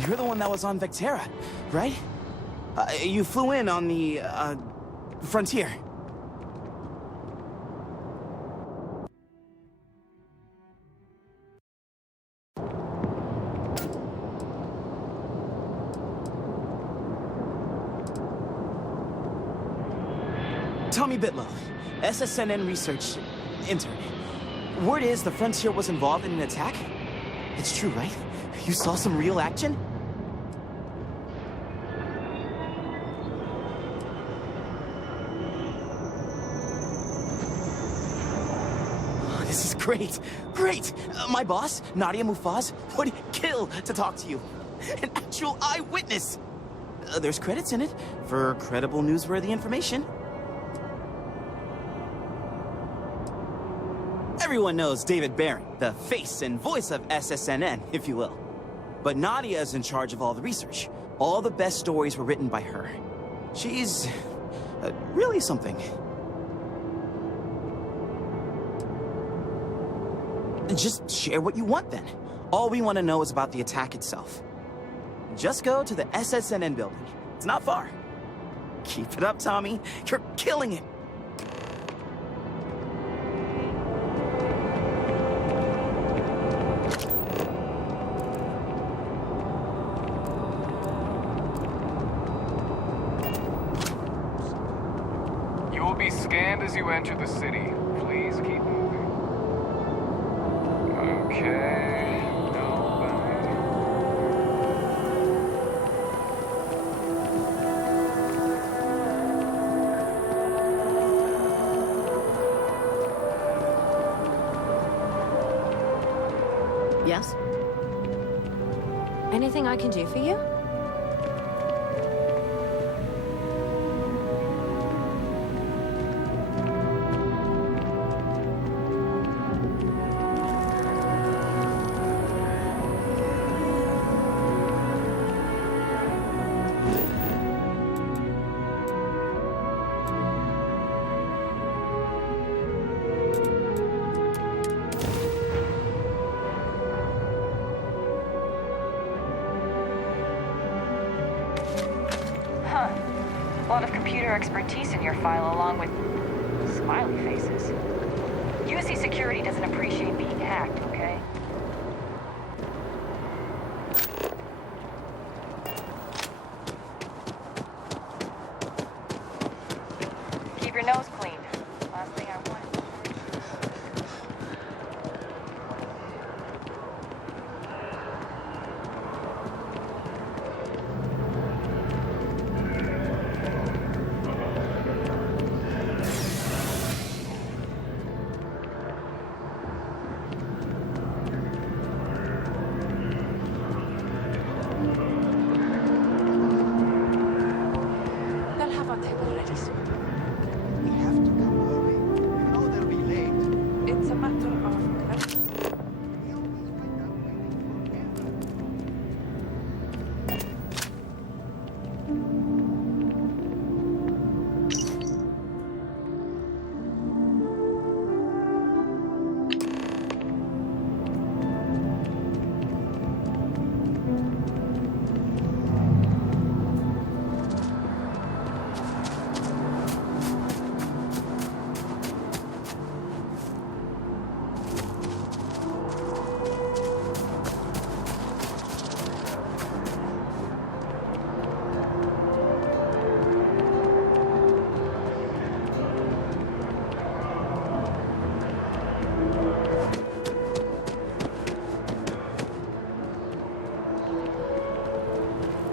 You're the one that was on Vectera, right? You flew in on the, Frontier. Tommy Bitlow, SSNN research intern. Word is the Frontier was involved in an attack? It's true, right? You saw some real action? Oh, this is great. Great! My boss, Nadia Mufaz, would kill to talk to you. An actual eyewitness! There's credits in it for credible, newsworthy information. Everyone knows David Barron, the face and voice of SSNN, if you will. But Nadia is in charge of all the research. All the best stories were written by her. She's really something. Just share what you want then. All we want to know is about the attack itself. Just go to the SSNN building. It's not far. Keep it up, Tommy. You're killing it. As you enter the city, please keep moving. Okay. Yes? Anything I can do for you? A lot of computer expertise in your file, along with smiley faces. UC security doesn't appreciate being hacked, okay? Keep your nose clean. Last thing I want.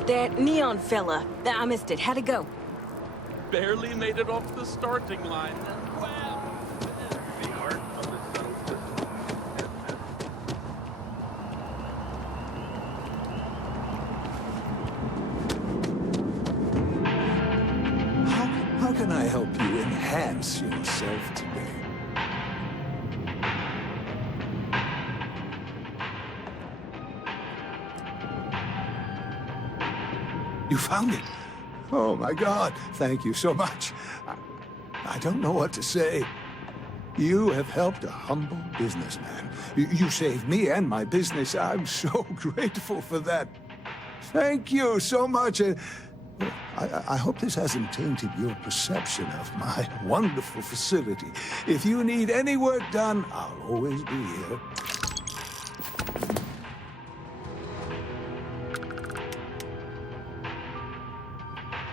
That neon fella. I missed it. How'd it go? Barely made it off the starting line. Wow. The art of the subtle system. How can I help you enhance yourself today? You found it? Oh my God, thank you so much. I don't know what to say. You have helped a humble businessman. You saved me and my business. I'm so grateful for that. Thank you so much. I hope this hasn't tainted your perception of my wonderful facility. If you need any work done, I'll always be here.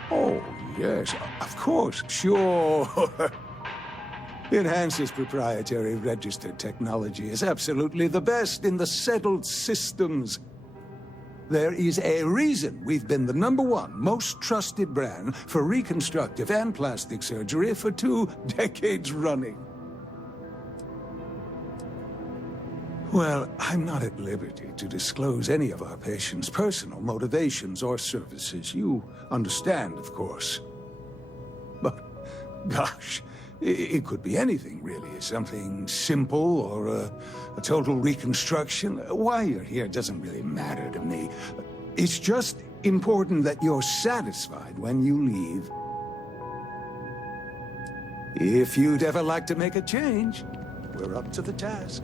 Oh, yes, of course, sure. Enhance's proprietary registered technology is absolutely the best in the settled systems. There is a reason we've been the #1 most trusted brand for reconstructive and plastic surgery for 2 decades running. Well, I'm not at liberty to disclose any of our patients' personal motivations or services. You understand, of course. But, gosh, it could be anything, really. Something simple or a total reconstruction. Why you're here doesn't really matter to me. It's just important that you're satisfied when you leave. If you'd ever like to make a change, we're up to the task.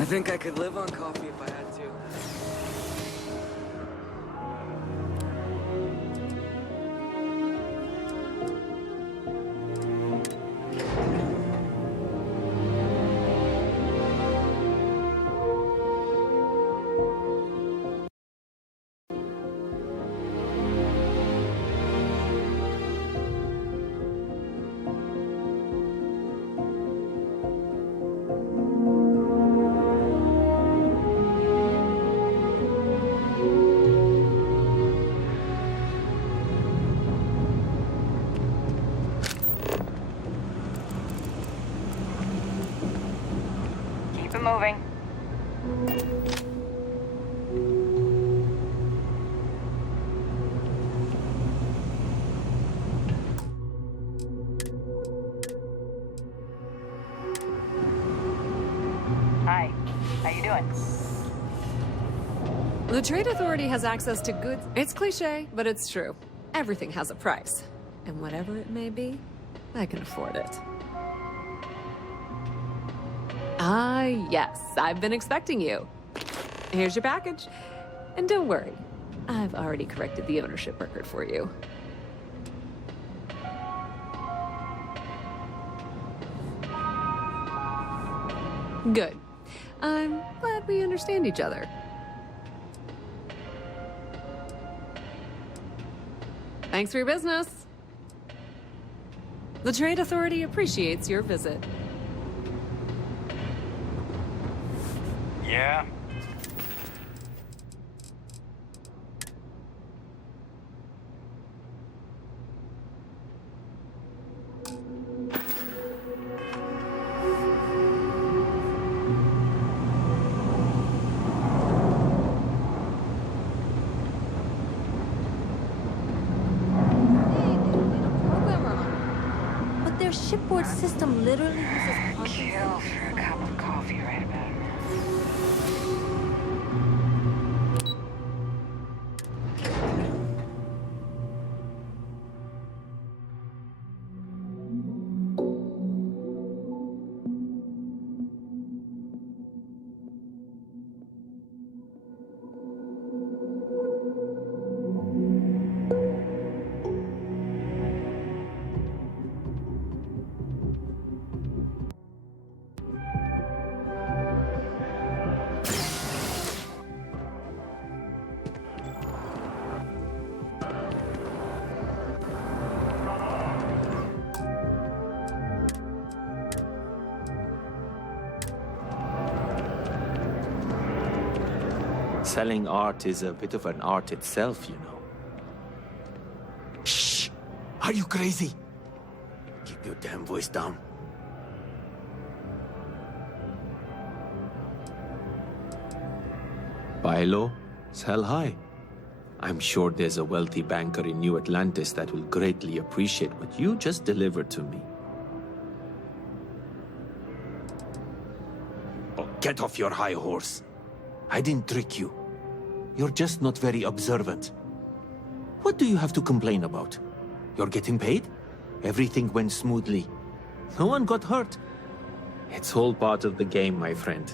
I think I could live on coffee if I had to. Keep it moving. Hi. How you doing? The Trade Authority has access to goods. It's cliche, but it's true. Everything has a price. And whatever it may be, I can afford it. Ah, yes, I've been expecting you. Here's your package. And don't worry, I've already corrected the ownership record for you. Good. I'm glad we understand each other. Thanks for your business. The Trade Authority appreciates your visit. Yeah? George's system literally uses Kill for a cup of coffee right about now. Selling art is a bit of an art itself, you know. Shh! Are you crazy? Keep your damn voice down. Buy low, sell high. I'm sure there's a wealthy banker in New Atlantis that will greatly appreciate what you just delivered to me. Oh, get off your high horse. I didn't trick you. You're just not very observant. What do you have to complain about? You're getting paid? Everything went smoothly. No one got hurt. It's all part of the game, my friend.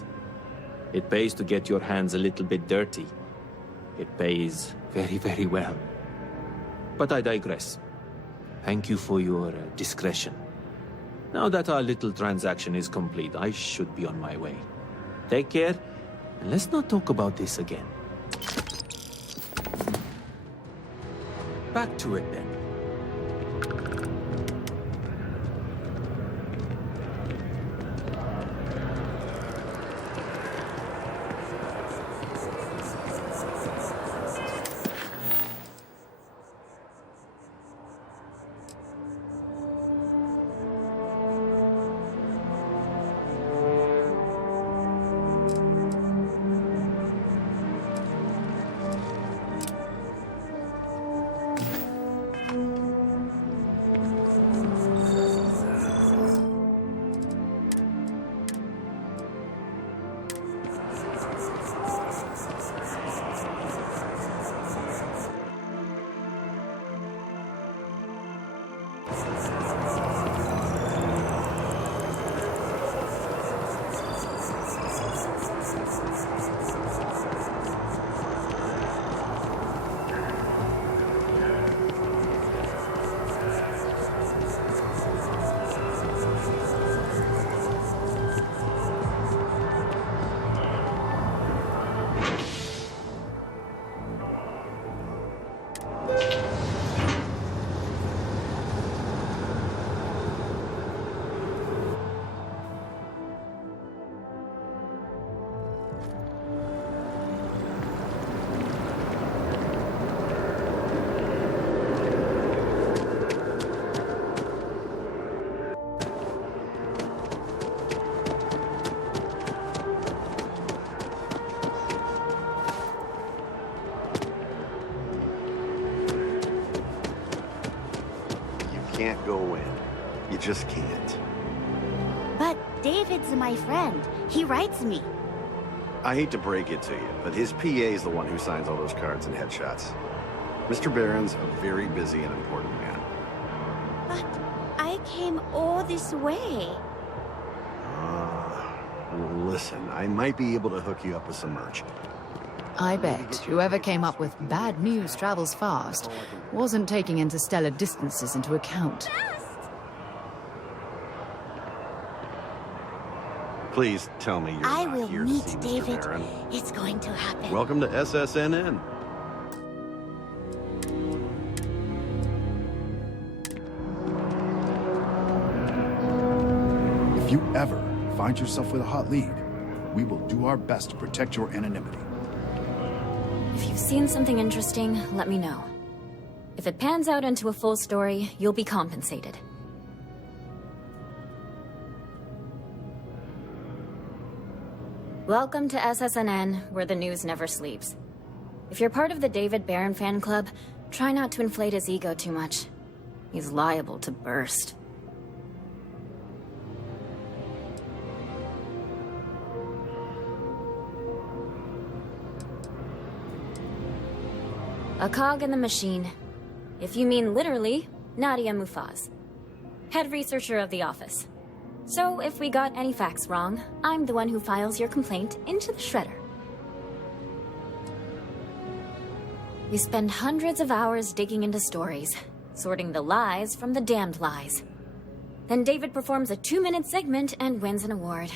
It pays to get your hands a little bit dirty. It pays very, very well. But I digress. Thank you for your discretion. Now that our little transaction is complete, I should be on my way. Take care, and let's not talk about this again. Back to it then. Can't go in. You just can't. But David's my friend. He writes me. I hate to break it to you, but his PA is the one who signs all those cards and headshots. Mr. Barron's a very busy and important man. But I came all this way. Listen, I might be able to hook you up with some merch. I bet whoever came up with bad news travels fast wasn't taking interstellar distances into account. Please tell me you're I not will here to meet see Mr. David. Barron. It's going to happen. Welcome to SSNN. If you ever find yourself with a hot lead, we will do our best to protect your anonymity. If you've seen something interesting, let me know. If it pans out into a full story, you'll be compensated. Welcome to SSNN, where the news never sleeps. If you're part of the David Barron fan club, try not to inflate his ego too much. He's liable to burst. A cog in the machine. If you mean literally, Nadia Mufaz, head researcher of the office. So if we got any facts wrong, I'm the one who files your complaint into the shredder. We spend hundreds of hours digging into stories, sorting the lies from the damned lies. Then David performs a 2-minute segment and wins an award.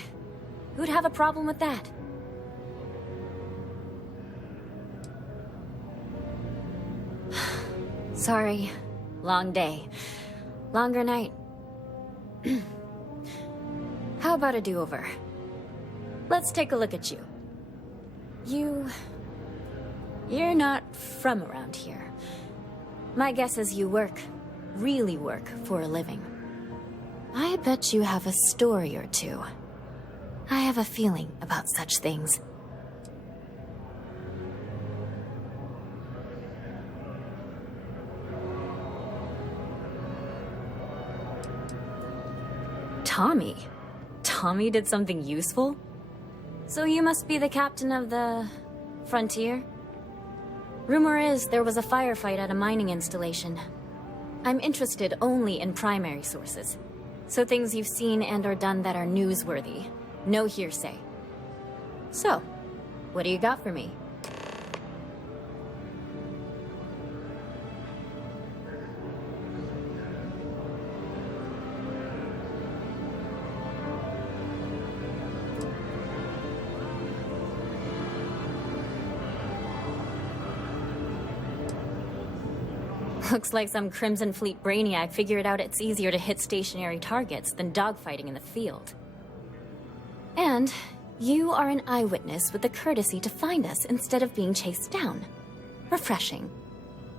Who'd have a problem with that? Sorry. Long day. Longer night. How about a do-over? Let's take a look at you. You're not from around here. My guess is you work, really work, for a living. I bet you have a story or two. I have a feeling about such things. Tommy? Tommy did something useful? So you must be the captain of the... Frontier? Rumor is there was a firefight at a mining installation. I'm interested only in primary sources. So things you've seen and or done that are newsworthy. No hearsay. So, what do you got for me? Looks like some Crimson Fleet brainiac figured out it's easier to hit stationary targets than dogfighting in the field. And you are an eyewitness with the courtesy to find us instead of being chased down. Refreshing.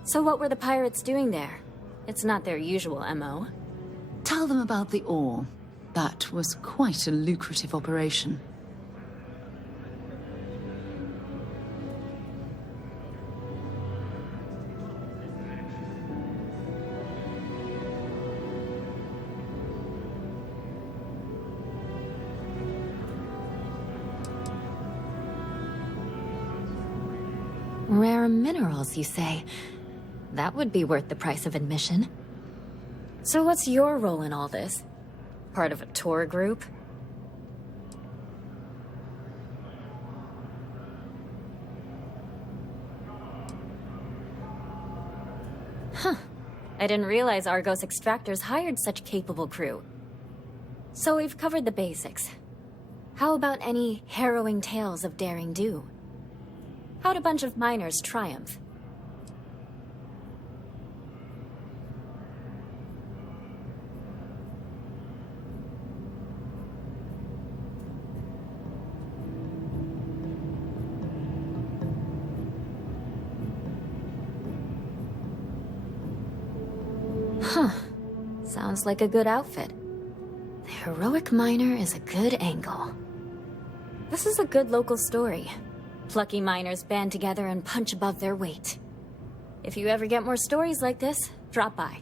So what were the pirates doing there? It's not their usual MO. Tell them about the ore. That was quite a lucrative operation. Rare minerals, you say? That would be worth the price of admission. So what's your role in all this? Part of a tour group? Huh. I didn't realize Argos Extractors hired such capable crew. So we've covered the basics. How about any harrowing tales of daring do? How'd a bunch of miners triumph? Huh. Sounds like a good outfit. The heroic miner is a good angle. This is a good local story. Plucky miners band together and punch above their weight. If you ever get more stories like this, drop by.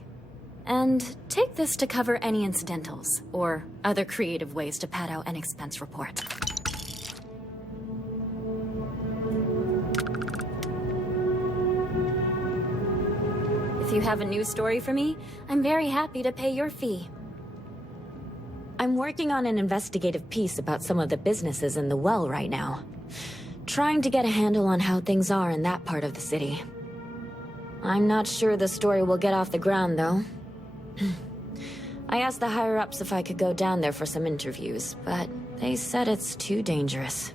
And take this to cover any incidentals, or other creative ways to pad out an expense report. If you have a news story for me, I'm very happy to pay your fee. I'm working on an investigative piece about some of the businesses in the well right now. Trying to get a handle on how things are in that part of the city. I'm not sure the story will get off the ground, though. I asked the higher-ups if I could go down there for some interviews, but they said it's too dangerous.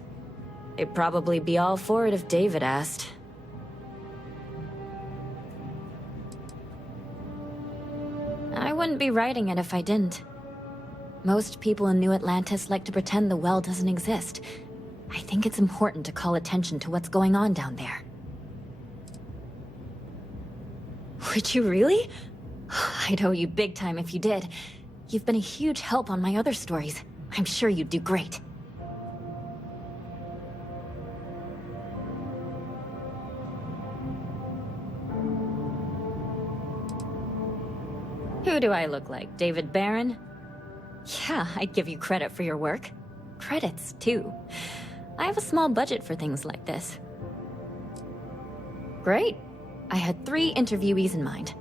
They'd probably be all for it if David asked. I wouldn't be writing it if I didn't. Most people in New Atlantis like to pretend the well doesn't exist. I think it's important to call attention to what's going on down there. Would you really? I'd owe you big time if you did. You've been a huge help on my other stories. I'm sure you'd do great. Who do I look like? David Barron? Yeah, I'd give you credit for your work. Credits, too. I have a small budget for things like this. Great. I had 3 interviewees in mind.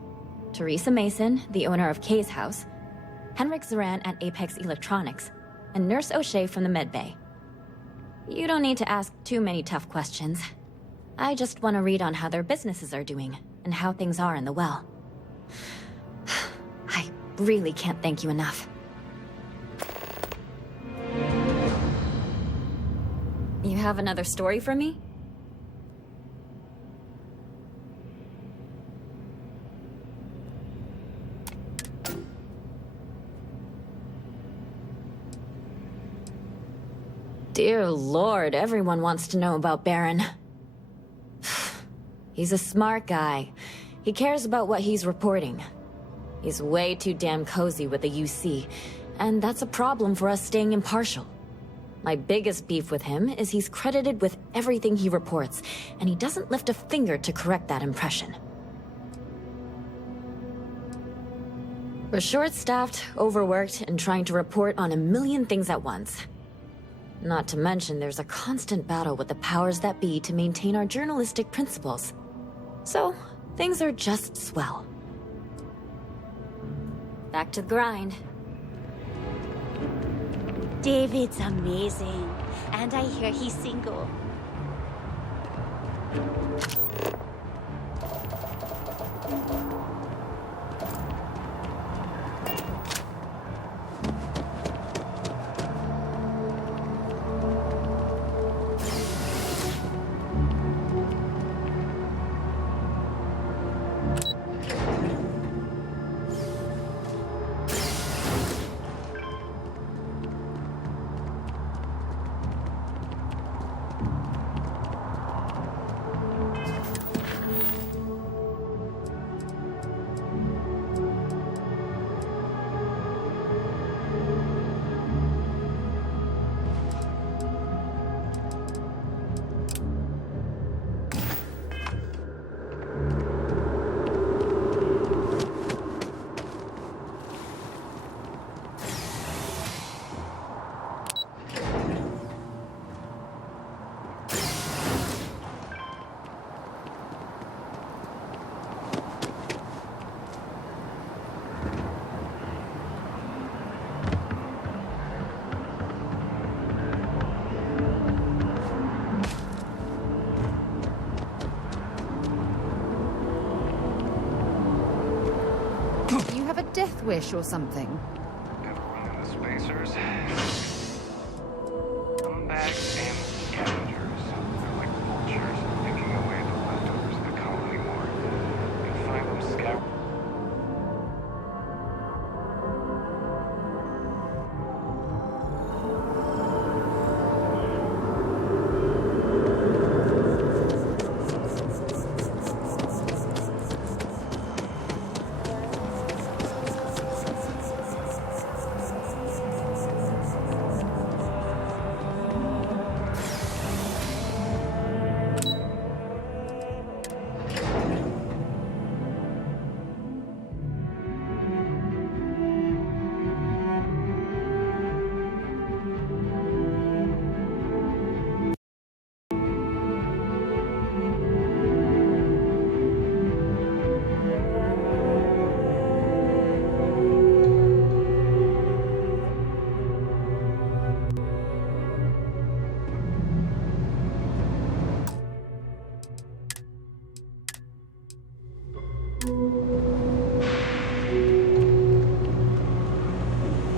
Teresa Mason, the owner of Kay's house, Henrik Zoran at Apex Electronics, and Nurse O'Shea from the medbay. You don't need to ask too many tough questions. I just want to read on how their businesses are doing, and how things are in the well. I really can't thank you enough. You have another story for me? Dear Lord, everyone wants to know about Baron. He's a smart guy. He cares about what he's reporting. He's way too damn cozy with the UC, and that's a problem for us staying impartial. My biggest beef with him is he's credited with everything he reports, and he doesn't lift a finger to correct that impression. We're short-staffed, overworked, and trying to report on a million things at once. Not to mention, there's a constant battle with the powers that be to maintain our journalistic principles. So, things are just swell. Back to the grind. David's amazing. And I hear he's single. Death wish or something. Got a run in the spacers. Scumbags and scavengers. They're like vultures picking away the leftovers of the colony war. You can find them scattered.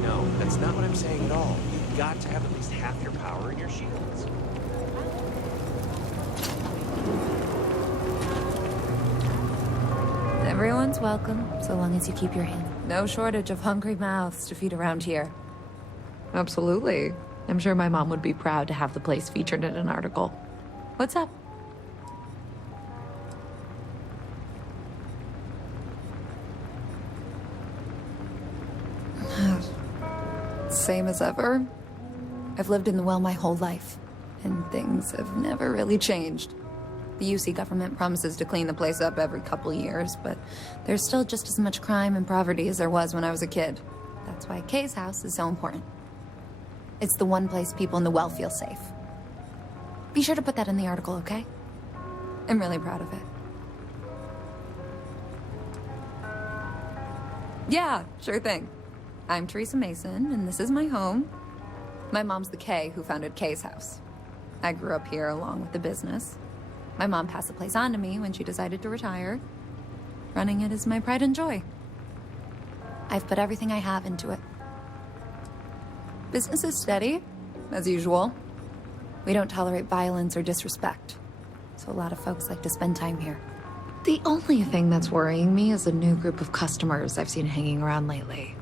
No, that's not what I'm saying at all. You've got to have at least half your power in your shields. Everyone's welcome, so long as you keep your hands. No shortage of hungry mouths to feed around here. Absolutely. I'm sure my mom would be proud to have the place featured in an article. What's up? Same as ever. I've lived in the well my whole life, and things have never really changed. The UC government promises to clean the place up every couple years, but there's still just as much crime and poverty as there was when I was a kid. That's why Kay's house is so important. It's the one place people in the well feel safe. Be sure to put that in the article, okay? I'm really proud of it. Yeah, sure thing. I'm Teresa Mason, and this is my home. My mom's the Kay who founded Kay's house. I grew up here along with the business. My mom passed the place on to me when she decided to retire. Running it is my pride and joy. I've put everything I have into it. Business is steady, as usual. We don't tolerate violence or disrespect, so a lot of folks like to spend time here. The only thing that's worrying me is a new group of customers I've seen hanging around lately.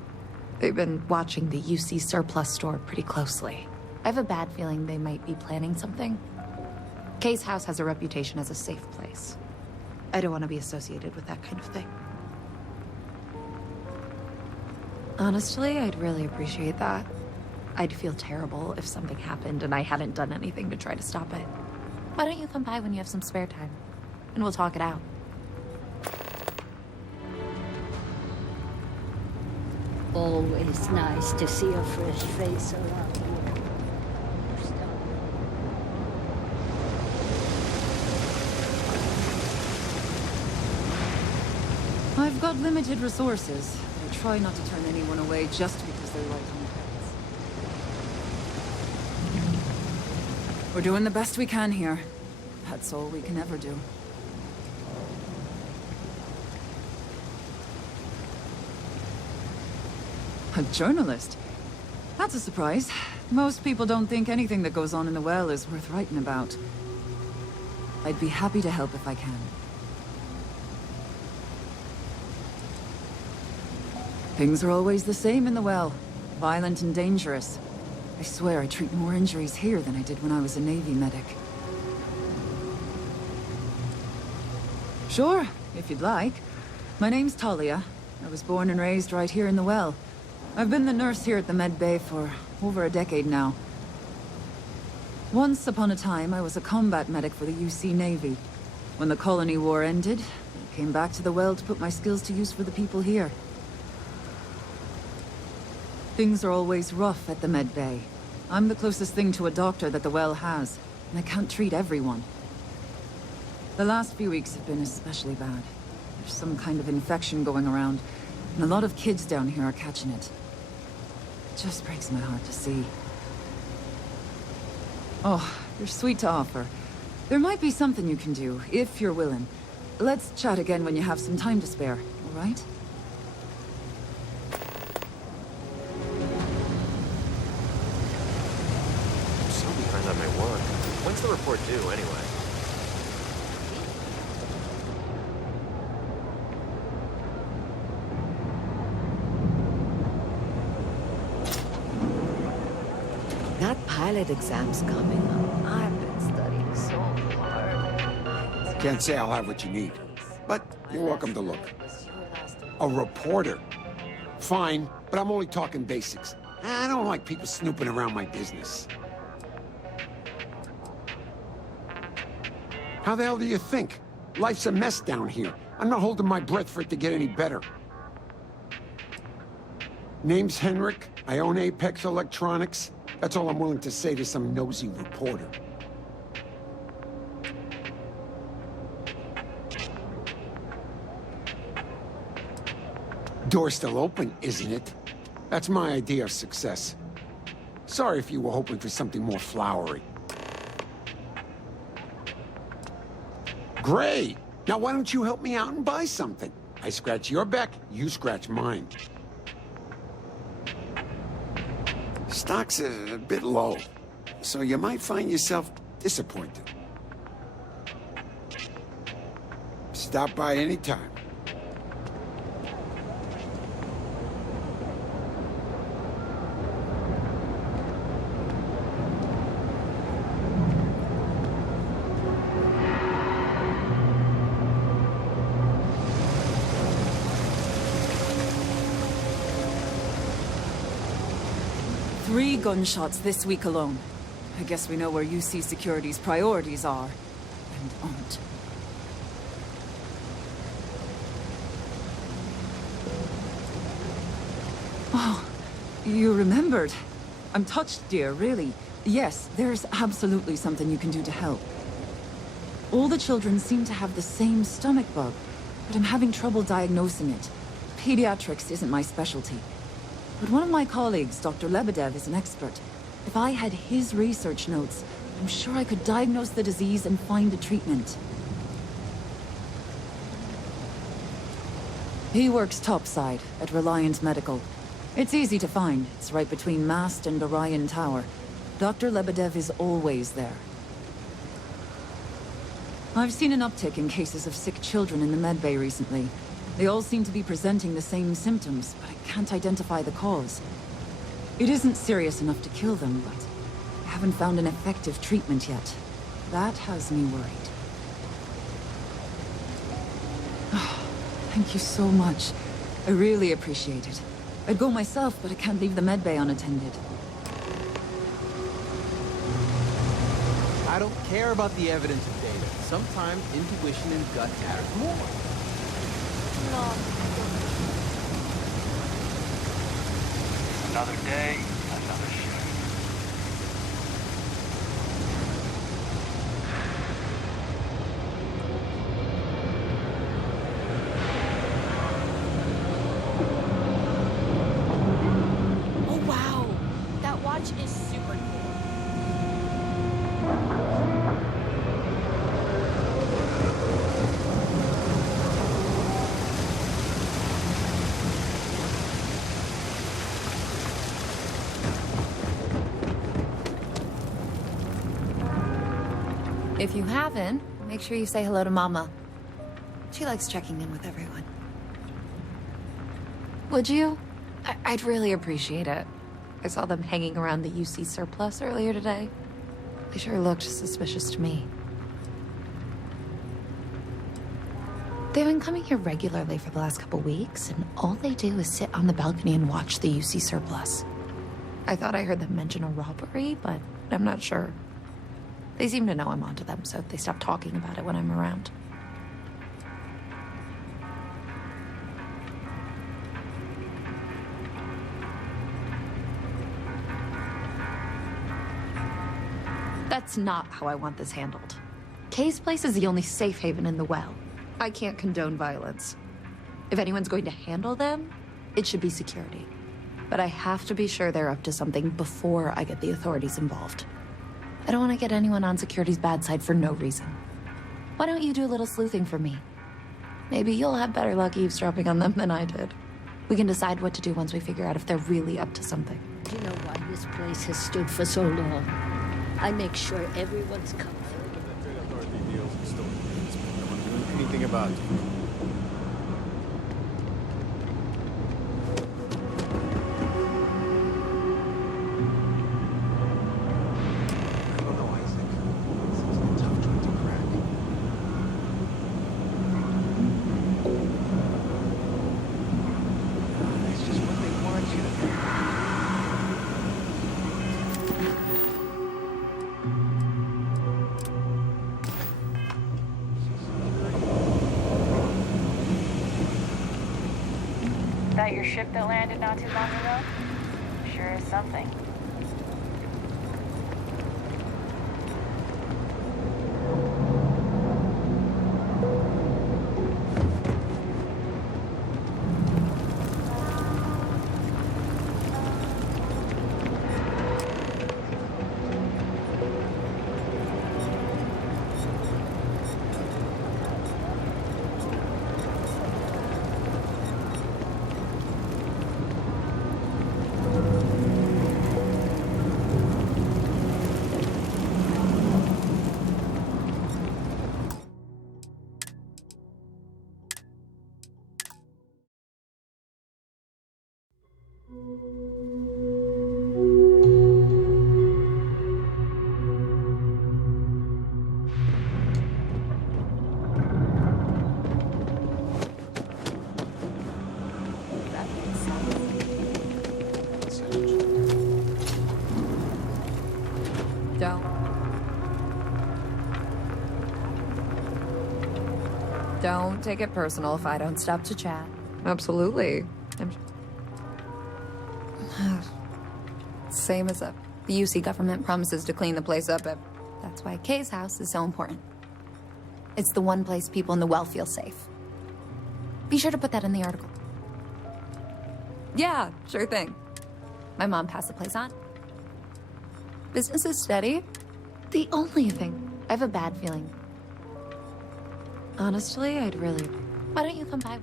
They've been watching the UC surplus store pretty closely. I have a bad feeling they might be planning something. Kay's house has a reputation as a safe place. I don't want to be associated with that kind of thing. Honestly, I'd really appreciate that. I'd feel terrible if something happened and I hadn't done anything to try to stop it. Why don't you come by when you have some spare time? And we'll talk it out. Always nice to see a fresh face around here. I've got limited resources. I try not to turn anyone away just because they're light on credits. We're doing the best we can here. That's all we can ever do. A journalist? That's a surprise. Most people don't think anything that goes on in the well is worth writing about. I'd be happy to help if I can. Things are always the same in the well. Violent and dangerous. I swear I treat more injuries here than I did when I was a Navy medic. Sure, if you'd like. My name's Talia. I was born and raised right here in the well. I've been the nurse here at the med bay for over a decade now. Once upon a time, I was a combat medic for the UC Navy. When the colony war ended, I came back to the well to put my skills to use for the people here. Things are always rough at the med bay. I'm the closest thing to a doctor that the well has, and I can't treat everyone. The last few weeks have been especially bad. There's some kind of infection going around, and a lot of kids down here are catching it. It just breaks my heart to see. Oh, you're sweet to offer. There might be something you can do, if you're willing. Let's chat again when you have some time to spare, all right? I'm so behind on my work. When's the report due, anyway? That pilot exam's coming up. I've been studying so hard. Can't say I'll have what you need, but you're welcome to look. A reporter. Fine, but I'm only talking basics. I don't like people snooping around my business. How the hell do you think? Life's a mess down here. I'm not holding my breath for it to get any better. Name's Henrik. I own Apex Electronics. That's all I'm willing to say to some nosy reporter. Door's still open, isn't it? That's my idea of success. Sorry if you were hoping for something more flowery. Great! Now why don't you help me out and buy something? I scratch your back, you scratch mine. Stock's a bit low, so you might find yourself disappointed. Stop by anytime. Three gunshots this week alone. I guess we know where UC Security's priorities are, and aren't. Oh, you remembered. I'm touched, dear, really. Yes, there's absolutely something you can do to help. All the children seem to have the same stomach bug, but I'm having trouble diagnosing it. Pediatrics isn't my specialty. But one of my colleagues, Dr. Lebedev, is an expert. If I had his research notes, I'm sure I could diagnose the disease and find a treatment. He works topside at Reliant Medical. It's easy to find. It's right between Mast and Orion Tower. Dr. Lebedev is always there. I've seen an uptick in cases of sick children in the medbay recently. They all seem to be presenting the same symptoms, but I can't identify the cause. It isn't serious enough to kill them, but I haven't found an effective treatment yet. That has me worried. Thank you so much. I really appreciate it. I'd go myself, but I can't leave the medbay unattended. I don't care about the evidence of data. Sometimes intuition and gut matters more. Another day, another shift. Oh wow, that watch is super cool. If you haven't, make sure you say hello to Mama. She likes checking in with everyone. Would you? I'd really appreciate it. I saw them hanging around the UC surplus earlier today. They sure looked suspicious to me. They've been coming here regularly for the last couple weeks, and all they do is sit on the balcony and watch the UC surplus. I thought I heard them mention a robbery, but I'm not sure. They seem to know I'm onto them, so they stop talking about it when I'm around. That's not how I want this handled. Kay's place is the only safe haven in the well. I can't condone violence. If anyone's going to handle them, it should be security. But I have to be sure they're up to something before I get the authorities involved. I don't want to get anyone on security's bad side for no reason. Why don't you do a little sleuthing for me? Maybe you'll have better luck eavesdropping on them than I did. We can decide what to do once we figure out if they're really up to something. Do you know why this place has stood for so long? I make sure everyone's covered. Anything about it. That your ship that landed not too long ago? Sure is something. Don't take it personal if I don't stop to chat. Absolutely. Same as up. The UC government promises to clean the place up. That's why Kay's house is so important. It's the one place people in the well feel safe. Be sure to put that in the article. Yeah, sure thing. My mom passed the place on. Business is steady. The only thing, I have a bad feeling. Honestly, I'd really... Why don't you come by?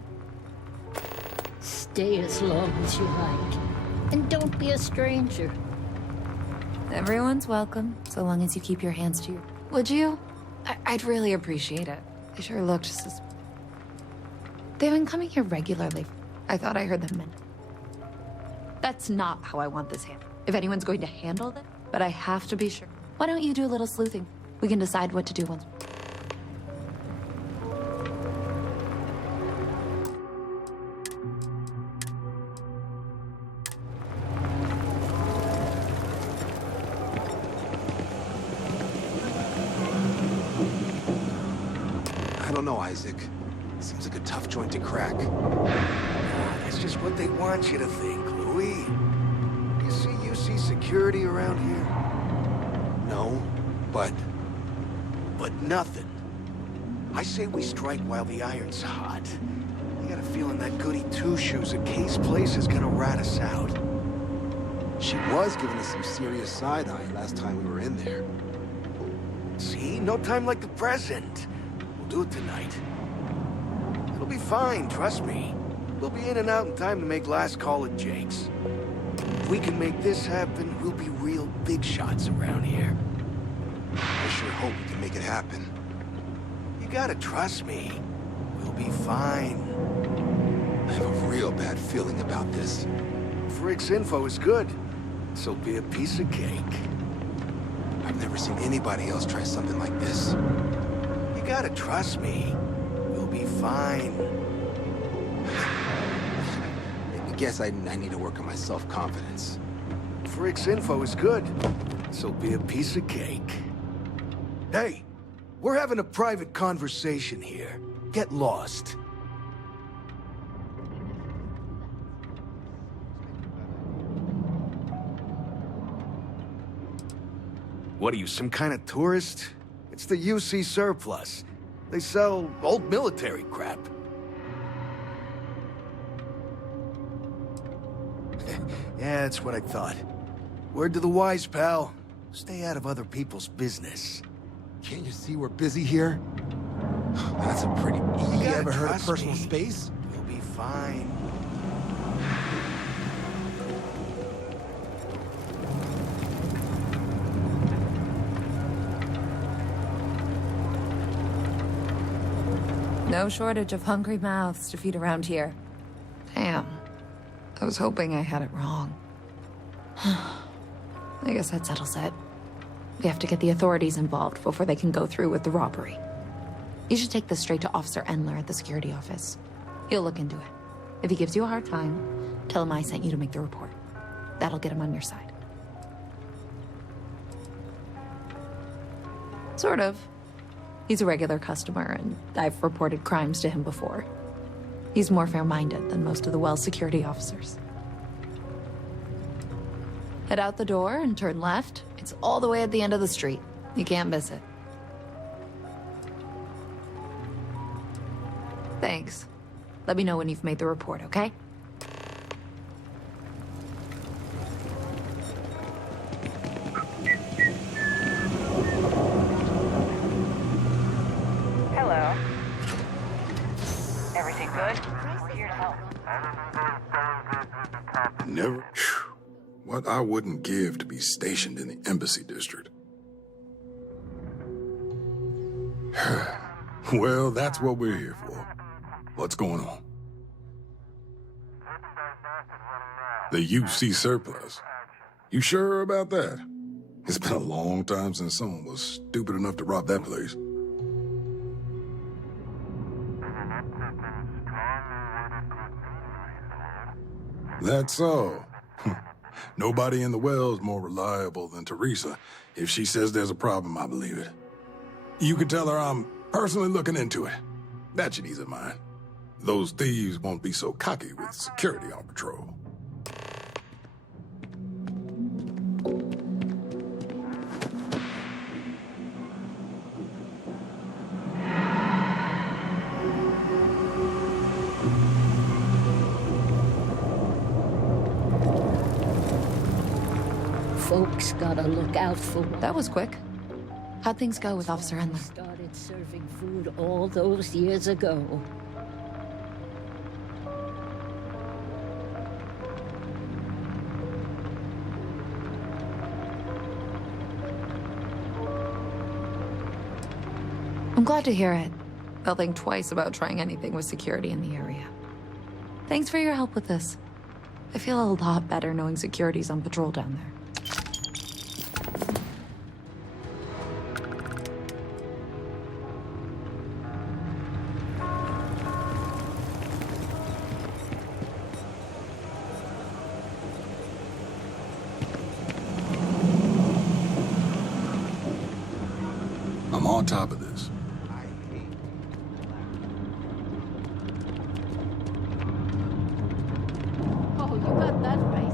Stay as long as you like. And don't be a stranger. Everyone's welcome, so long as you keep your hands to your... Would you? I'd really appreciate it. They sure look just as... They've been coming here regularly. I thought I heard them men. That's not how I want this handled. If anyone's going to handle it, but I have to be sure. Why don't you do a little sleuthing? We can decide what to do once... I don't know, Isaac. Seems like a tough joint to crack. That's just what they want you to think, Louis. Do you see UC security around here? No, but... But nothing. I say we strike while the iron's hot. I got a feeling that goody two-shoes at Kay's place is gonna rat us out. She was giving us some serious side-eye last time we were in there. See? No time like the present. We'll do it tonight. It'll be fine, trust me. We'll be in and out in time to make last call at Jake's. If we can make this happen, we'll be real big shots around here. I sure hope we can make it happen. You gotta trust me. We'll be fine. I have a real bad feeling about this. Frick's info is good. This'll be a piece of cake. I've never seen anybody else try something like this. You gotta trust me. We'll be fine. I guess I need to work on my self-confidence. Frick's info is good. This'll be a piece of cake. Hey, we're having a private conversation here. Get lost. What are you, some kind of tourist? It's the UC surplus. They sell old military crap. Yeah, that's what I thought. Word to the wise, pal. Stay out of other people's business. Can't you see we're busy here? That's a pretty... You ever heard of personal space? You'll be fine. No shortage of hungry mouths to feed around here. Damn. I was hoping I had it wrong. I guess that settles it. We have to get the authorities involved before they can go through with the robbery. You should take this straight to Officer Endler at the security office. He'll look into it. If he gives you a hard time, tell him I sent you to make the report. That'll get him on your side. Sort of. He's a regular customer, and I've reported crimes to him before. He's more fair-minded than most of the Wells security officers. Head out the door and turn left. It's all the way at the end of the street. You can't miss it. Thanks. Let me know when you've made the report, okay? Hello. Everything good? Here to help. Never. What I wouldn't give to be stationed in the Embassy District. Well, that's what we're here for. What's going on? The UC surplus. You sure about that? It's been a long time since someone was stupid enough to rob that place. That's all. Nobody in the Well's more reliable than Teresa. If she says there's a problem, I believe it. You can tell her I'm personally looking into it. That should ease her mind. Those thieves won't be so cocky with security on patrol. folks gotta look out for. That was quick. How'd things go with Officer Endler? Started serving food all those years ago. I'm glad to hear it. They'll think twice about trying anything with security in the area. Thanks for your help with this. I feel a lot better knowing security's on patrol down there. I'm on top of this. Oh, you got that right.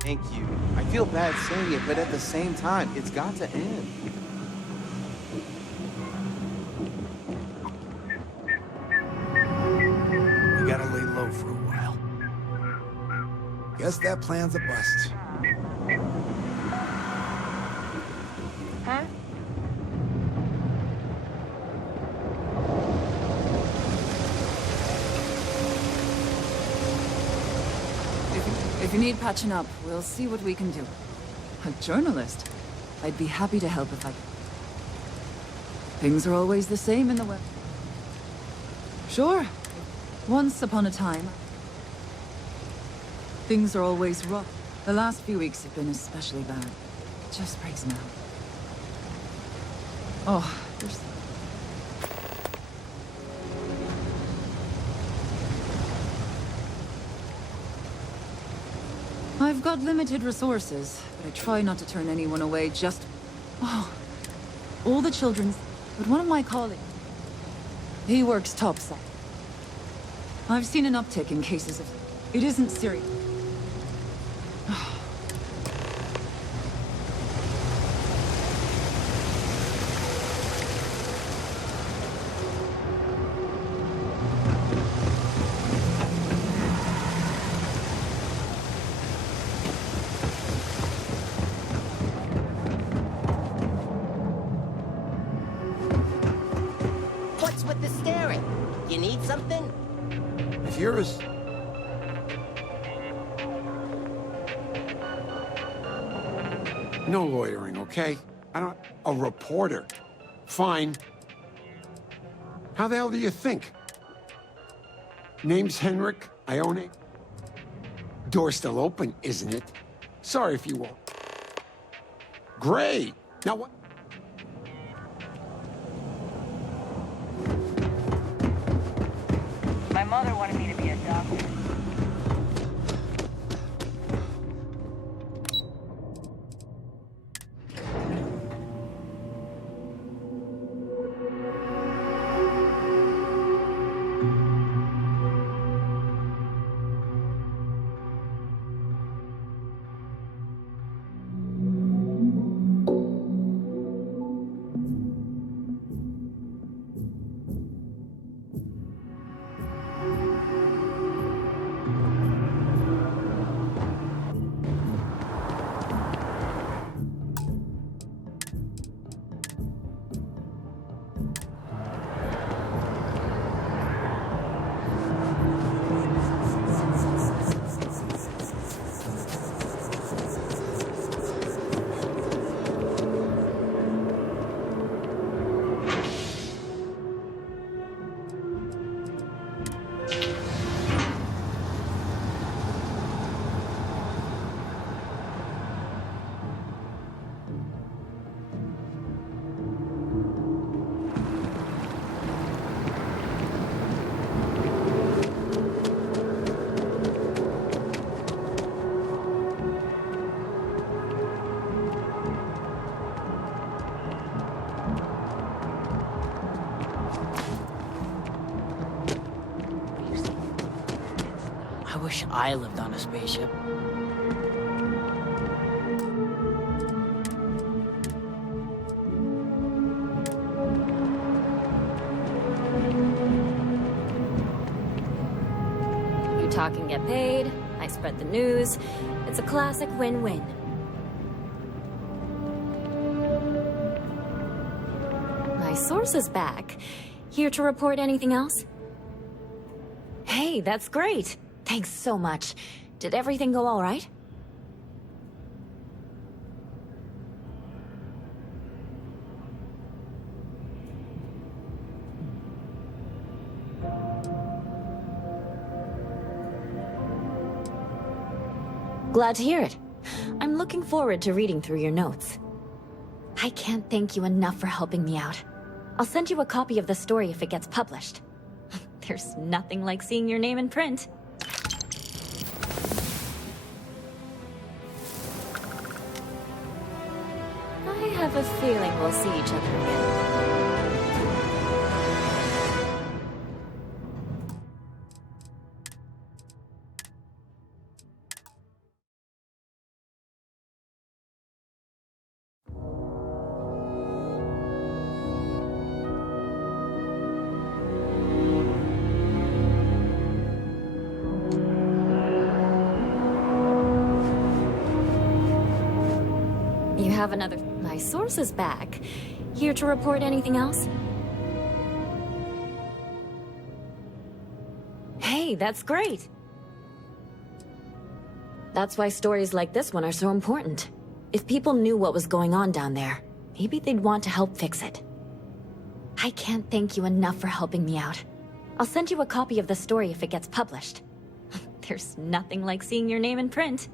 Thank you. I feel bad saying it, but at the same time, it's got to end. We gotta lay low for a while. Guess that plan's a bust. Huh? If you need patching up, we'll see what we can do. A journalist? I'd be happy to help if I could. Things are always the same in the web. Sure. Once upon a time. Things are always rough. The last few weeks have been especially bad. It just breaks me out. Oh, there's... I've got limited resources, but I try not to turn anyone away just... Oh, all the children's... But one of my colleagues... He works topside. I've seen an uptick in cases of... It isn't serious. What's with the staring? You need something? If you're as... No loitering, okay? I don't... A reporter. Fine. How the hell do you think? Name's Henrik. I own it. Door's still open, isn't it? Sorry if you won't. Great. Now what? My mother wanted me to be a doctor. I wish I lived on a spaceship. talk and get paid, I spread the news. It's a classic win-win. My source is back. Here to report anything else? Hey, that's great. Thanks so much. Did everything go all right? Glad to hear it. I'm looking forward to reading through your notes. I can't thank you enough for helping me out. I'll send you a copy of the story if it gets published. There's nothing like seeing your name in print. I have a feeling we'll see each other again. You have another... My source is back. Here to report anything else? Hey, that's great. That's why stories like this one are so important. If people knew what was going on down there, maybe they'd want to help fix it. I can't thank you enough for helping me out. I'll send you a copy of the story if it gets published. There's nothing like seeing your name in print.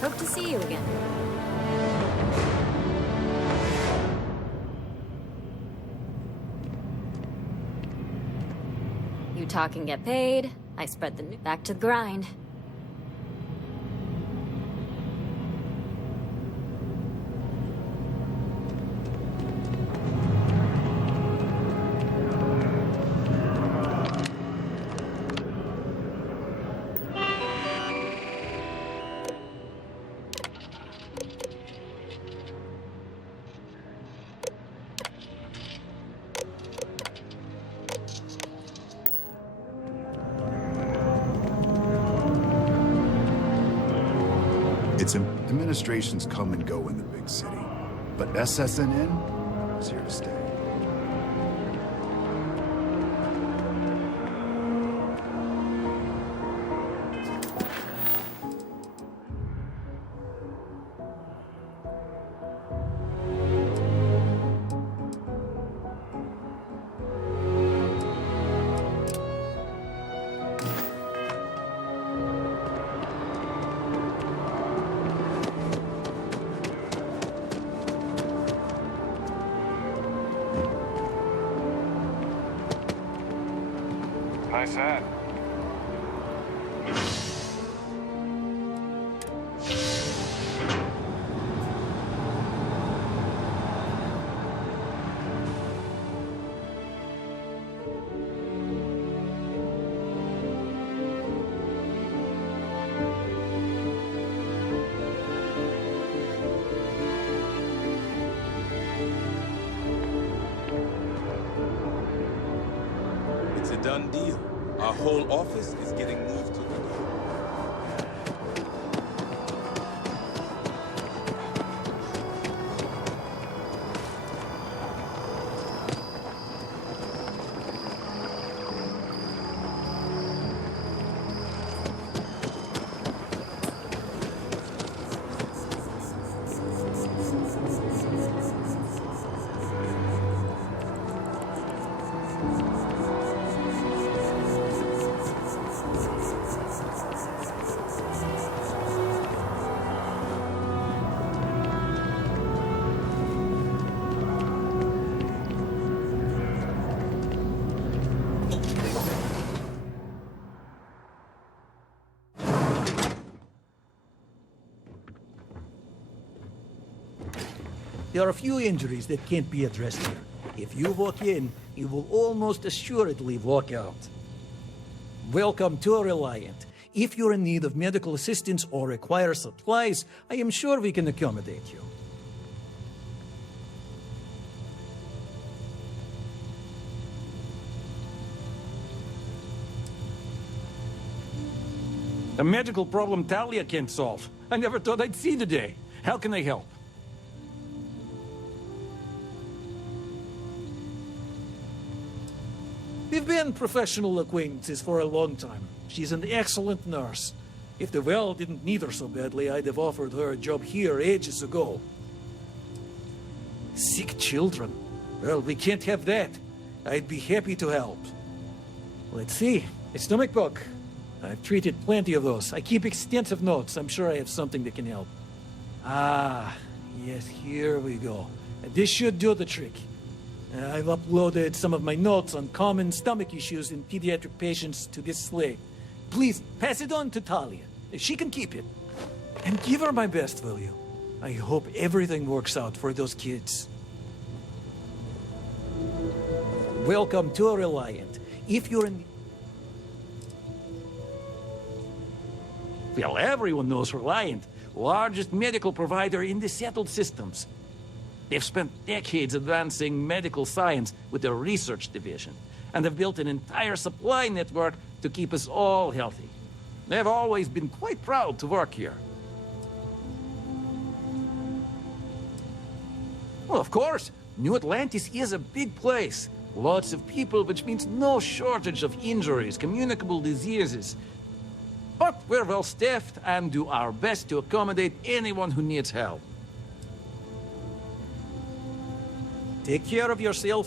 Hope to see you again. You talk and get paid. I spread the news. Back to the grind. Administrations come and go in the big city, but SSNN is here to stay. Nice ad. It's a done deal. Our whole office is getting moved to the door. There are a few injuries that can't be addressed here. If you walk in, you will almost assuredly walk out. Welcome to Reliant. If you're in need of medical assistance or require supplies, I am sure we can accommodate you. A medical problem Talia can't solve. I never thought I'd see the day. How can I help? We've been professional acquaintances for a long time. She's an excellent nurse. If the well didn't need her so badly, I'd have offered her a job here ages ago. Sick children. Well, we can't have that. I'd be happy to help. Let's see. A stomach bug. I've treated plenty of those. I keep extensive notes. I'm sure I have something that can help. Ah, yes, here we go. This should do the trick. I've uploaded some of my notes on common stomach issues in pediatric patients to this slate. Please, pass it on to Talia. She can keep it. And give her my best, will you? I hope everything works out for those kids. Welcome to Reliant. If you're in... Well, everyone knows Reliant, largest medical provider in the settled systems. They've spent decades advancing medical science with their research division, and have built an entire supply network to keep us all healthy. They've always been quite proud to work here. Well, of course, New Atlantis is a big place. Lots of people, which means no shortage of injuries, communicable diseases. But we're well staffed and do our best to accommodate anyone who needs help. Take care of yourself.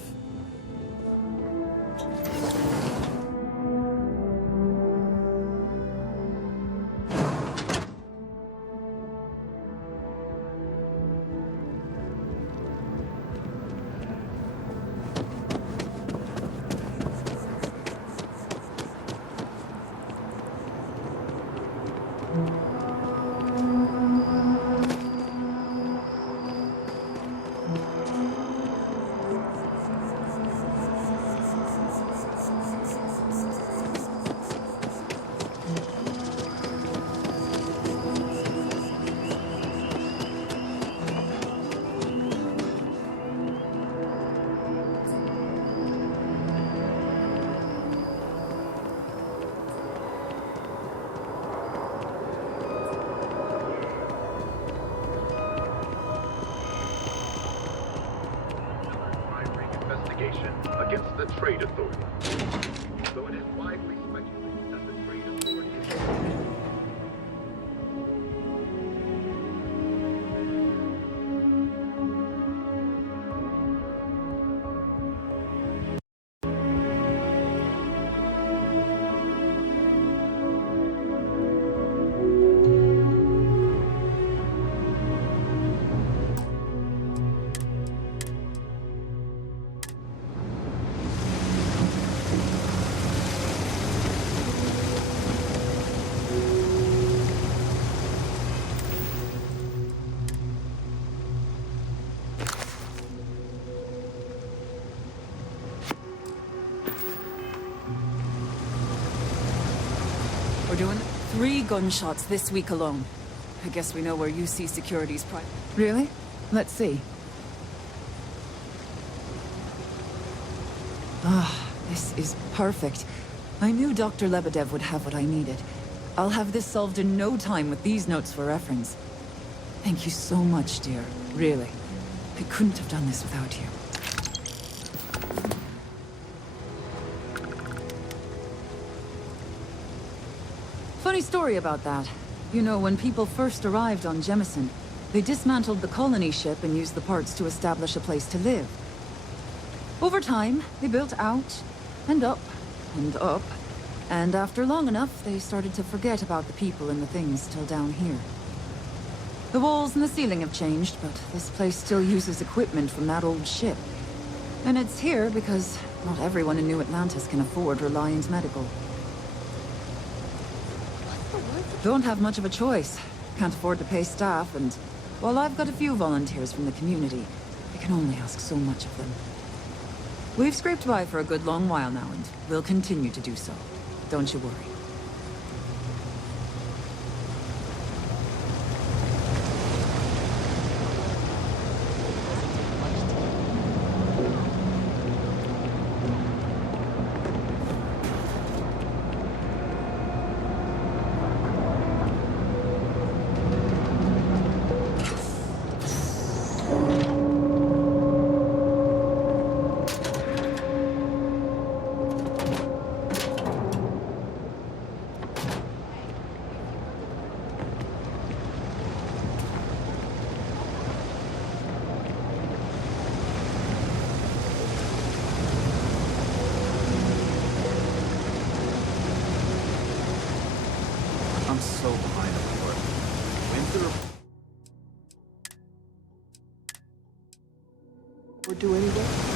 Against the Trade Authority. So it is widely speculated that the Trade Authority is... We're doing 3 gunshots this week alone. I guess we know where UC Security's private. Really? Let's see. Ah, this is perfect. I knew Dr. Lebedev would have what I needed. I'll have this solved in no time with these notes for reference. Thank you so much, dear. Really. I couldn't have done this without you. Funny story about that. You know, when people first arrived on Jemison, they dismantled the colony ship and used the parts to establish a place to live. Over time, they built out, and up, and up, and after long enough, they started to forget about the people and the things still down here. The walls and the ceiling have changed, but this place still uses equipment from that old ship. And it's here because not everyone in New Atlantis can afford Reliant Medical. Don't have much of a choice. Can't afford to pay staff, and while I've got a few volunteers from the community, I can only ask so much of them. We've scraped by for a good long while now, and we'll continue to do so. Don't you worry. I'm so behind on work. When's the report due anyway?